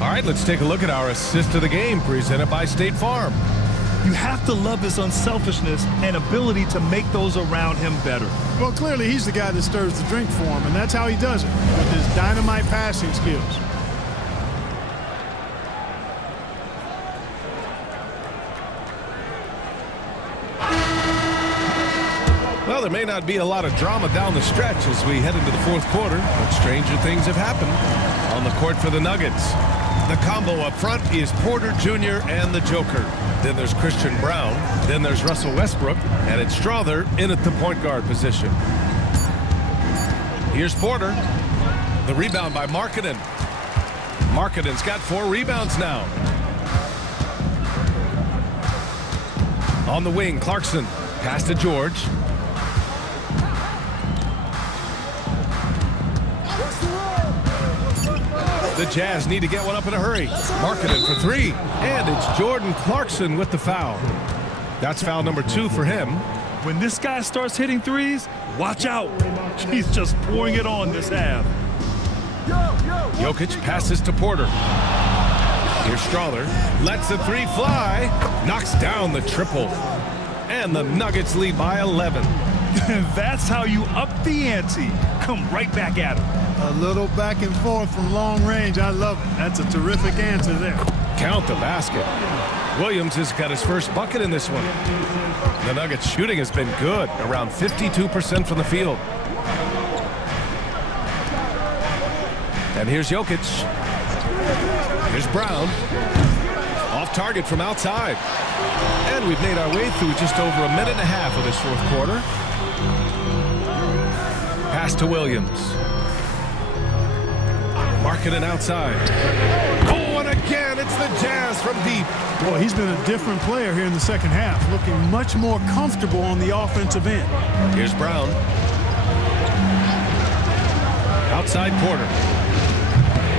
All right, let's take a look at our assist of the game presented by State Farm. You have to love his unselfishness and ability to make those around him better. Well, clearly he's the guy that stirs the drink for him, and that's how he does it, with his dynamite passing skills. Well, there may not be a lot of drama down the stretch as we head into the fourth quarter, but stranger things have happened on the court for the Nuggets. The combo up front is Porter Jr. and the Joker. Then there's Christian Brown. Then there's Russell Westbrook. And it's Strother in at the point guard position. Here's Porter. The rebound by Markkanen. Markkanen's got 4 rebounds now. On the wing, Clarkson. Pass to George. The Jazz need to get one up in a hurry. Markkanen for 3. And it's Jordan Clarkson with the foul. That's foul number 2 for him. When this guy starts hitting threes, watch out. He's just pouring it on this half. Jokic passes to Porter. Here's Strother. Lets the 3 fly. Knocks down the triple. And the Nuggets lead by 11. That's how you up the ante. Come right back at him. A little back and forth from long range. I love it. That's a terrific answer there. Count the basket. Williams has got his first bucket in this one. The Nuggets shooting has been good, around 52% from the field. And here's Jokic. Here's Brown. Off target from outside. And we've made our way through just over a minute and a half of this fourth quarter. Pass to Williams. Markkanen outside. Oh, and again, it's the Jazz from deep. Boy, he's been a different player here in the second half, looking much more comfortable on the offensive end. Here's Brown. Outside Porter.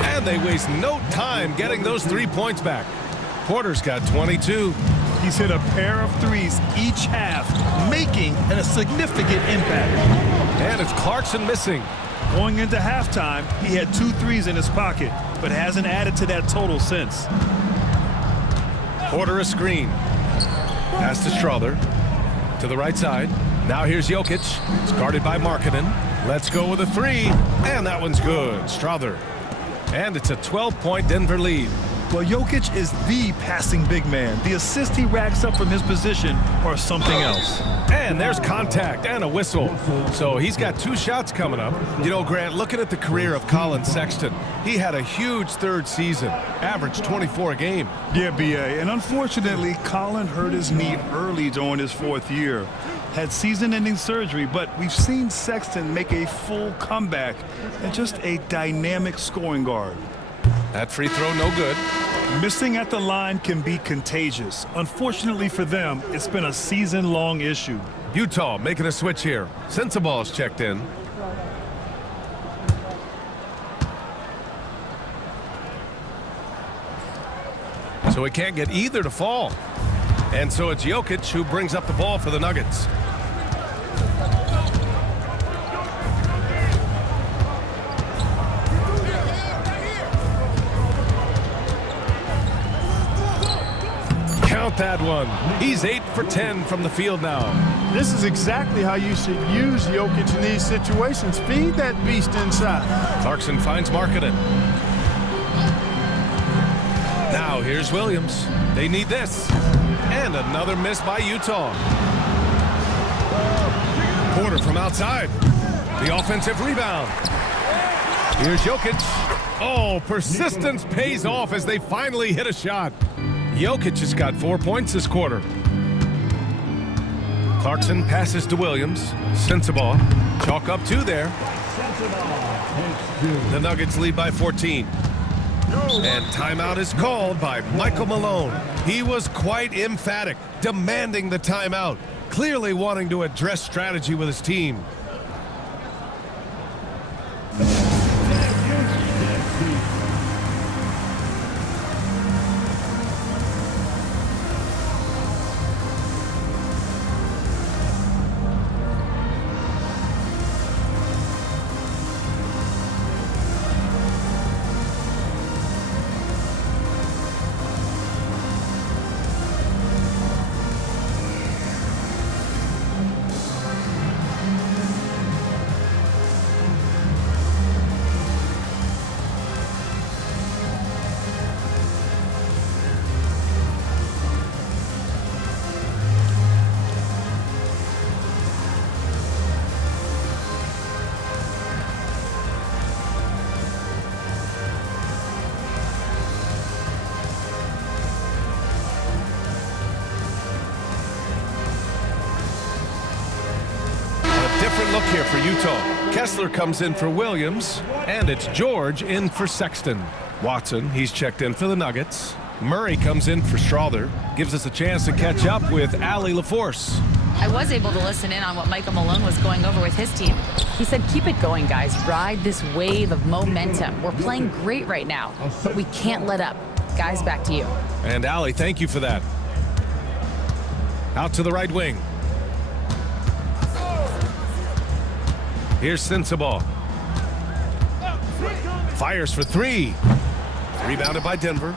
And they waste no time getting those 3 points back. Porter's got 22. He's hit a pair of threes each half, making a significant impact. And it's Clarkson missing. Going into halftime, he had 2 threes in his pocket, but hasn't added to that total since. Porter a screen. Pass to Strother. To the right side. Now here's Jokic. It's guarded by Markkanen. Let's go with a 3. And that one's good. Strother. And it's a 12-point Denver lead. Well, Jokic is the passing big man. The assists he racks up from his position are something else. And there's contact and a whistle. So he's got 2 shots coming up. You know, Grant, looking at the career of Colin Sexton, he had a huge 3rd season, averaged 24 a game. Yeah, B.A. And unfortunately, Colin hurt his knee early during his 4th year. Had season-ending surgery, but we've seen Sexton make a full comeback and just a dynamic scoring guard. That free throw no good. Missing at the line can be contagious. Unfortunately for them, it's been a season-long issue. Utah making a switch here. Sensaball's checked in. So he can't get either to fall. And so it's Jokic who brings up the ball for the Nuggets. Count that one. He's 8 for 10 from the field now. This is exactly how you should use Jokic in these situations. Feed that beast inside. Clarkson finds Markkanen. Now here's Williams. They need this. And another miss by Utah. Porter from outside. The offensive rebound. Here's Jokic. Oh, persistence pays off as they finally hit a shot. Jokic has got 4 points this quarter. Clarkson passes to Williams. Sensaball. Chalk up 2 there. The Nuggets lead by 14. And timeout is called by Michael Malone. He was quite emphatic, demanding the timeout, clearly wanting to address strategy with his team. look here for Utah. Kessler comes in for Williams, and it's George in for Sexton. Watson, he's checked in for the Nuggets. Murray comes in for Strother. Gives us a chance to catch up with Allie LaForce. I was able to listen in on what Michael Malone was going over with his team. He said, keep it going, guys. Ride this wave of momentum. We're playing great right now, but we can't let up. Guys, back to you. And Allie, thank you for that. Out to the right wing. Here's Sensabaugh. Fires for three. Rebounded by Denver.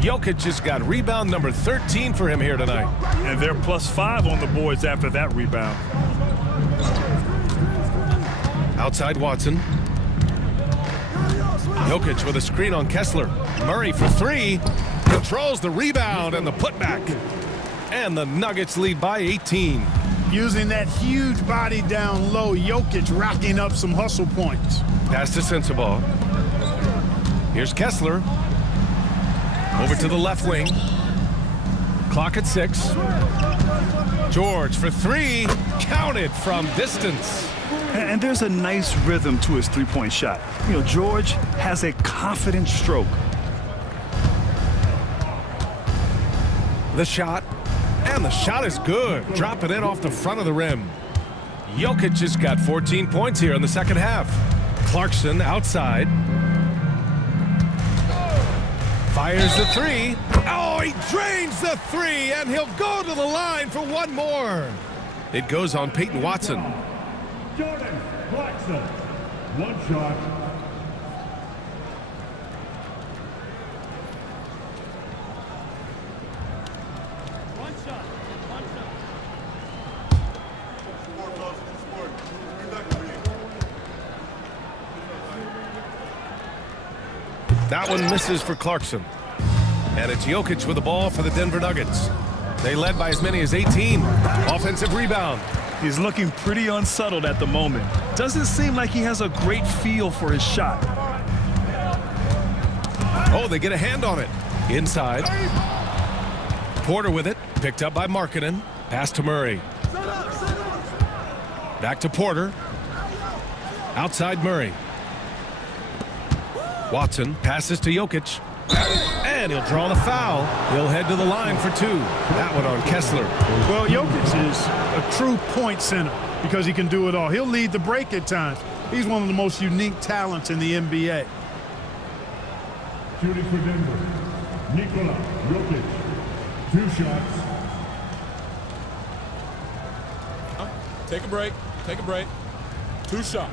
Jokic has got rebound number 13 for him here tonight. And they're +5 on the boards after that rebound. Outside Watson. Jokic with a screen on Kessler. Murray for three. Controls the rebound and the putback. And the Nuggets lead by 18. Using that huge body down low, Jokic racking up some hustle points. Pass to Sensabaugh. Here's Kessler. Over to the left wing. Clock at 6. George for three. Counted from distance. And there's a nice rhythm to his three-point shot. You know, George has a confident stroke. The shot. And the shot is good. Drop it in off the front of the rim. Jokic has got 14 points here in the second half. Clarkson outside. Fires the three. Oh, he drains the three, and he'll go to the line for one more. It goes on Peyton Watson. Jordan Clarkson. One shot. That one misses for Clarkson. And it's Jokic with the ball for the Denver Nuggets. They led by as many as 18. Offensive rebound. He's looking pretty unsettled at the moment. Doesn't seem like he has a great feel for his shot. Oh, they get a hand on it. Inside. Porter with it. Picked up by Markkanen. Pass to Murray. Back to Porter. Outside Murray. Watson passes to Jokic. And he'll draw the foul. He'll head to the line for two. That one on Kessler. Well, Jokic is a true point center because he can do it all. He'll lead the break at times. He's one of the most unique talents in the NBA. Shooting for Denver. Nikola Jokic. 2 shots. Take a break. Take a break. 2 shots.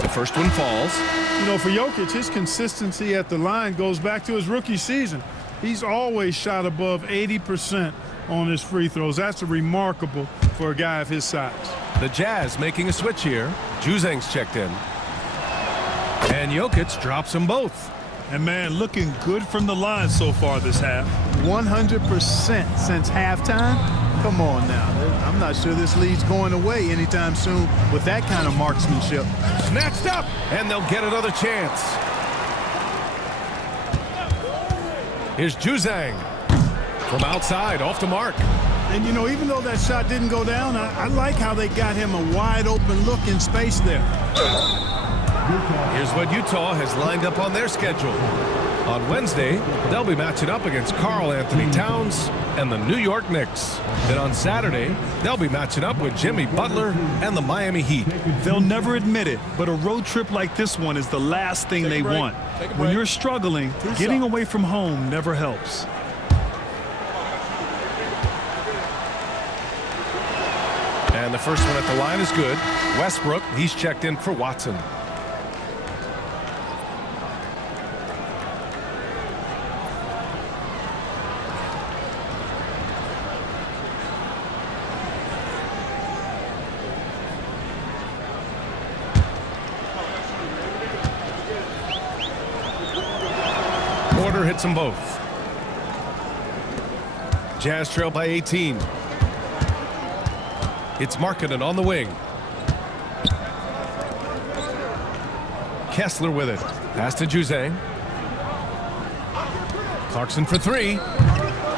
The first one falls. You know, for Jokic, his consistency at the line goes back to his rookie season. He's always shot above 80% on his free throws. That's remarkable for a guy of his size. The Jazz making a switch here. Juzang's checked in. And Jokic drops them both. And, man, looking good from the line so far this half. 100% since halftime. Come on now. I'm not sure this lead's going away anytime soon with that kind of marksmanship. Snatched up, and they'll get another chance. Here's Juzang. From outside, off the mark. And, you know, even though that shot didn't go down, I like how they got him a wide open look in space there. Here's what Utah has lined up on their schedule. On Wednesday, they'll be matching up against Karl Anthony Towns and the New York Knicks. Then on Saturday, they'll be matching up with Jimmy Butler and the Miami Heat. They'll never admit it, but a road trip like this one is the last thing they want. When you're struggling, getting away from home never helps. And the first one at the line is good. Westbrook, he's checked in for Watson. Porter hits them both. Jazz trail by 18. It's Markkanen on the wing. Kessler with it. Pass to Juzang. Clarkson for three.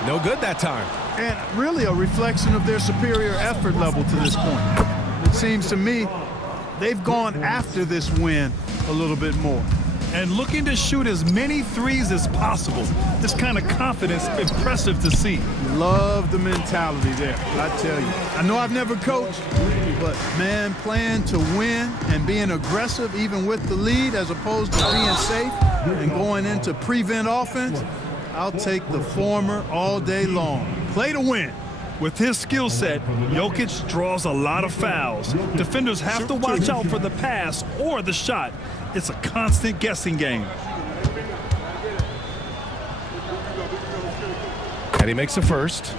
No good that time. And really a reflection of their superior effort level to this point. It seems to me they've gone after this win a little bit more. And looking to shoot as many threes as possible. This kind of confidence, impressive to see. Love the mentality there, I tell you. I know I've never coached, but man, playing to win and being aggressive even with the lead as opposed to being safe and going into prevent offense, I'll take the former all day long. Play to win. With his skill set, Jokic draws a lot of fouls. Defenders have to watch out for the pass or the shot. It's a constant guessing game. And he makes a first.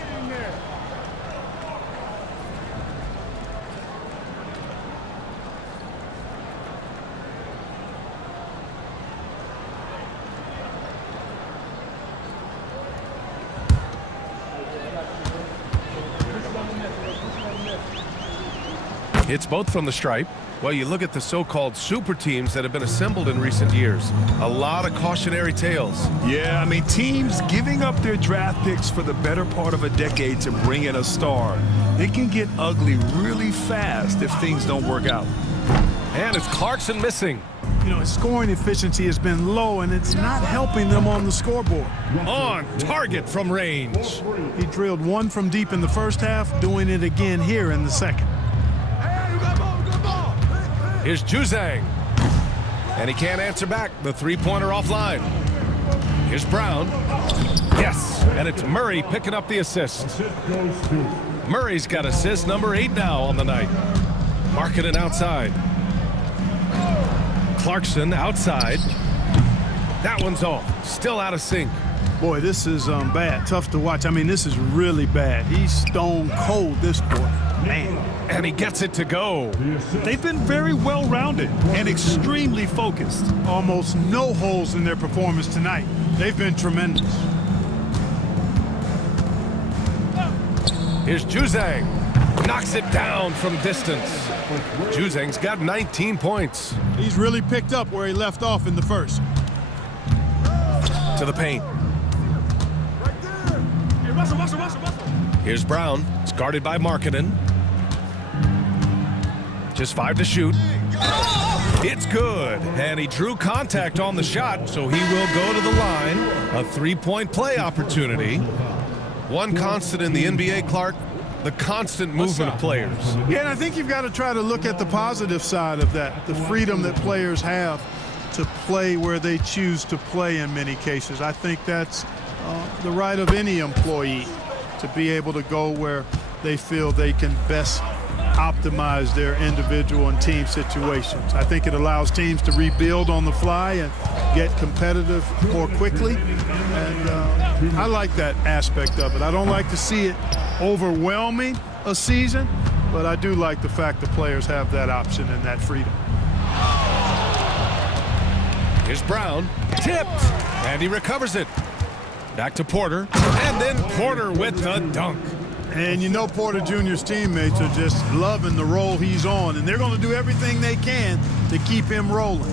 Hits both from the stripe. Well, you look at the so-called super teams that have been assembled in recent years. A lot of cautionary tales. Yeah, I mean, teams giving up their draft picks for the better part of a decade to bring in a star. It can get ugly really fast if things don't work out. And it's Clarkson missing. You know, his scoring efficiency has been low, and it's not helping them on the scoreboard. On target from range. He drilled one from deep in the first half, doing it again here in the second. Here's Juzang. And he can't answer back. The three-pointer offline. Here's Brown. Yes, and it's Murray picking up the assist. Murray's got assist number 8 now on the night. Marketing outside. Clarkson outside. That one's off. Still out of sync. Boy, this is bad. Tough to watch. I mean, this is really bad. He's stone cold this quarter. Man. And he gets it to go. They've been very well-rounded and extremely focused. Almost no holes in their performance tonight. They've been tremendous. Here's Juzang. Knocks it down from distance. Juzang's got 19 points. He's really picked up where he left off in the first. To the paint. Here's Brown. It's guarded by Markkanen. Just 5 to shoot. It's good. And he drew contact on the shot, so he will go to the line. A three-point play opportunity. One constant in the NBA, Clark, the constant movement of players. Yeah, and I think you've got to try to look at the positive side of that, the freedom that players have to play where they choose to play in many cases. I think that's the right of any employee to be able to go where they feel they can best optimize their individual and team situations. I think it allows teams to rebuild on the fly and get competitive more quickly. And I like that aspect of it. I don't like to see it overwhelming a season, but I do like the fact that players have that option and that freedom. Here's Brown. Tipped. And he recovers it. Back to Porter. And then Porter with the dunk. And you know Porter Jr.'s teammates are just loving the role he's on, and they're going to do everything they can to keep him rolling.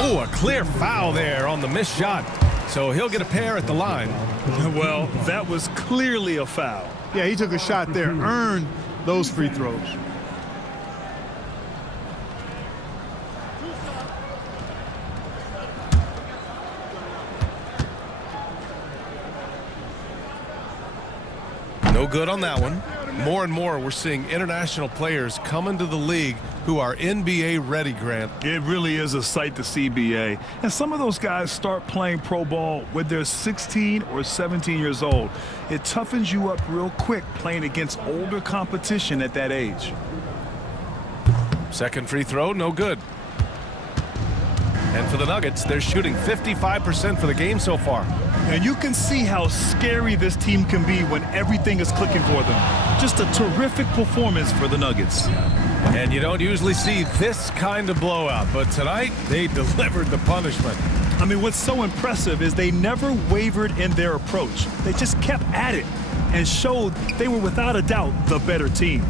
Oh, a clear foul there on the missed shot. So he'll get a pair at the line. Well, that was clearly a foul. Yeah, he took a shot there, earned those free throws. No good on that one. More and more, we're seeing international players come into the league who are NBA ready, Grant. It really is a sight to see, BA. And some of those guys start playing pro ball when they're 16 or 17 years old. It toughens you up real quick playing against older competition at that age. Second free throw, no good. And for the Nuggets, they're shooting 55% for the game so far. And you can see how scary this team can be when everything is clicking for them. Just a terrific performance for the Nuggets. And you don't usually see this kind of blowout, but tonight they delivered the punishment. I mean, what's so impressive is they never wavered in their approach. They just kept at it and showed they were without a doubt the better team.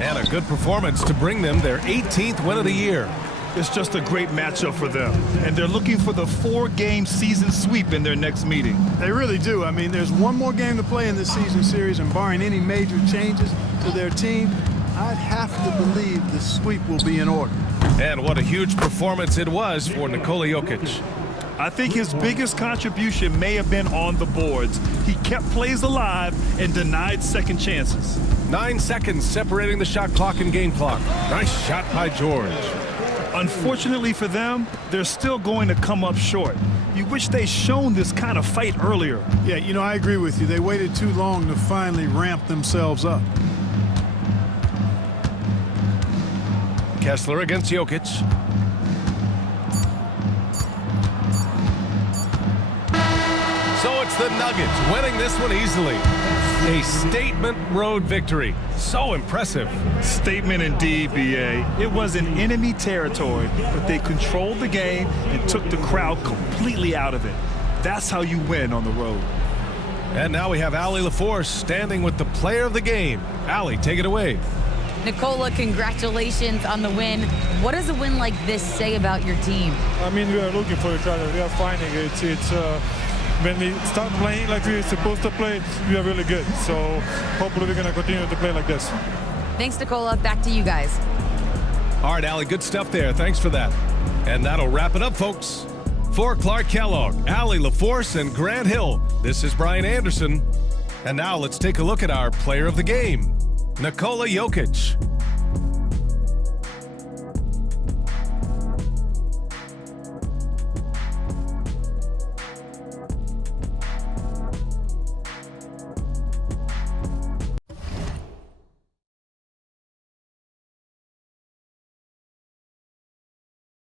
And a good performance to bring them their 18th win of the year. It's just a great matchup for them. And they're looking for the 4-game season sweep in their next meeting. They really do. I mean, there's one more game to play in this season series, and barring any major changes to their team, I'd have to believe the sweep will be in order. And what a huge performance it was for Nikola Jokic. I think his biggest contribution may have been on the boards. He kept plays alive and denied second chances. 9 seconds separating the shot clock and game clock. Nice shot by George. Unfortunately for them, they're still going to come up short. You wish they'd shown this kind of fight earlier. Yeah, you know, I agree with you. They waited too long to finally ramp themselves up. Kessler against Jokic. So it's the Nuggets winning this one easily. A statement road victory. So impressive. Statement indeed, BA. It was in enemy territory, but they controlled the game and took the crowd completely out of it. That's how you win on the road. And now we have Allie LaForce standing with the player of the game. Allie, take it away. Nikola, congratulations on the win. What does a win like this say about your team? I mean, we are looking for each other. We are finding it. When we start playing like we're supposed to play, we are really good. So hopefully we're going to continue to play like this. Thanks, Nikola. Back to you guys. All right, Allie, good stuff there. Thanks for that. And that'll wrap it up, folks. For Clark Kellogg, Allie LaForce, and Grant Hill, this is Brian Anderson. And now let's take a look at our player of the game, Nikola Jokic.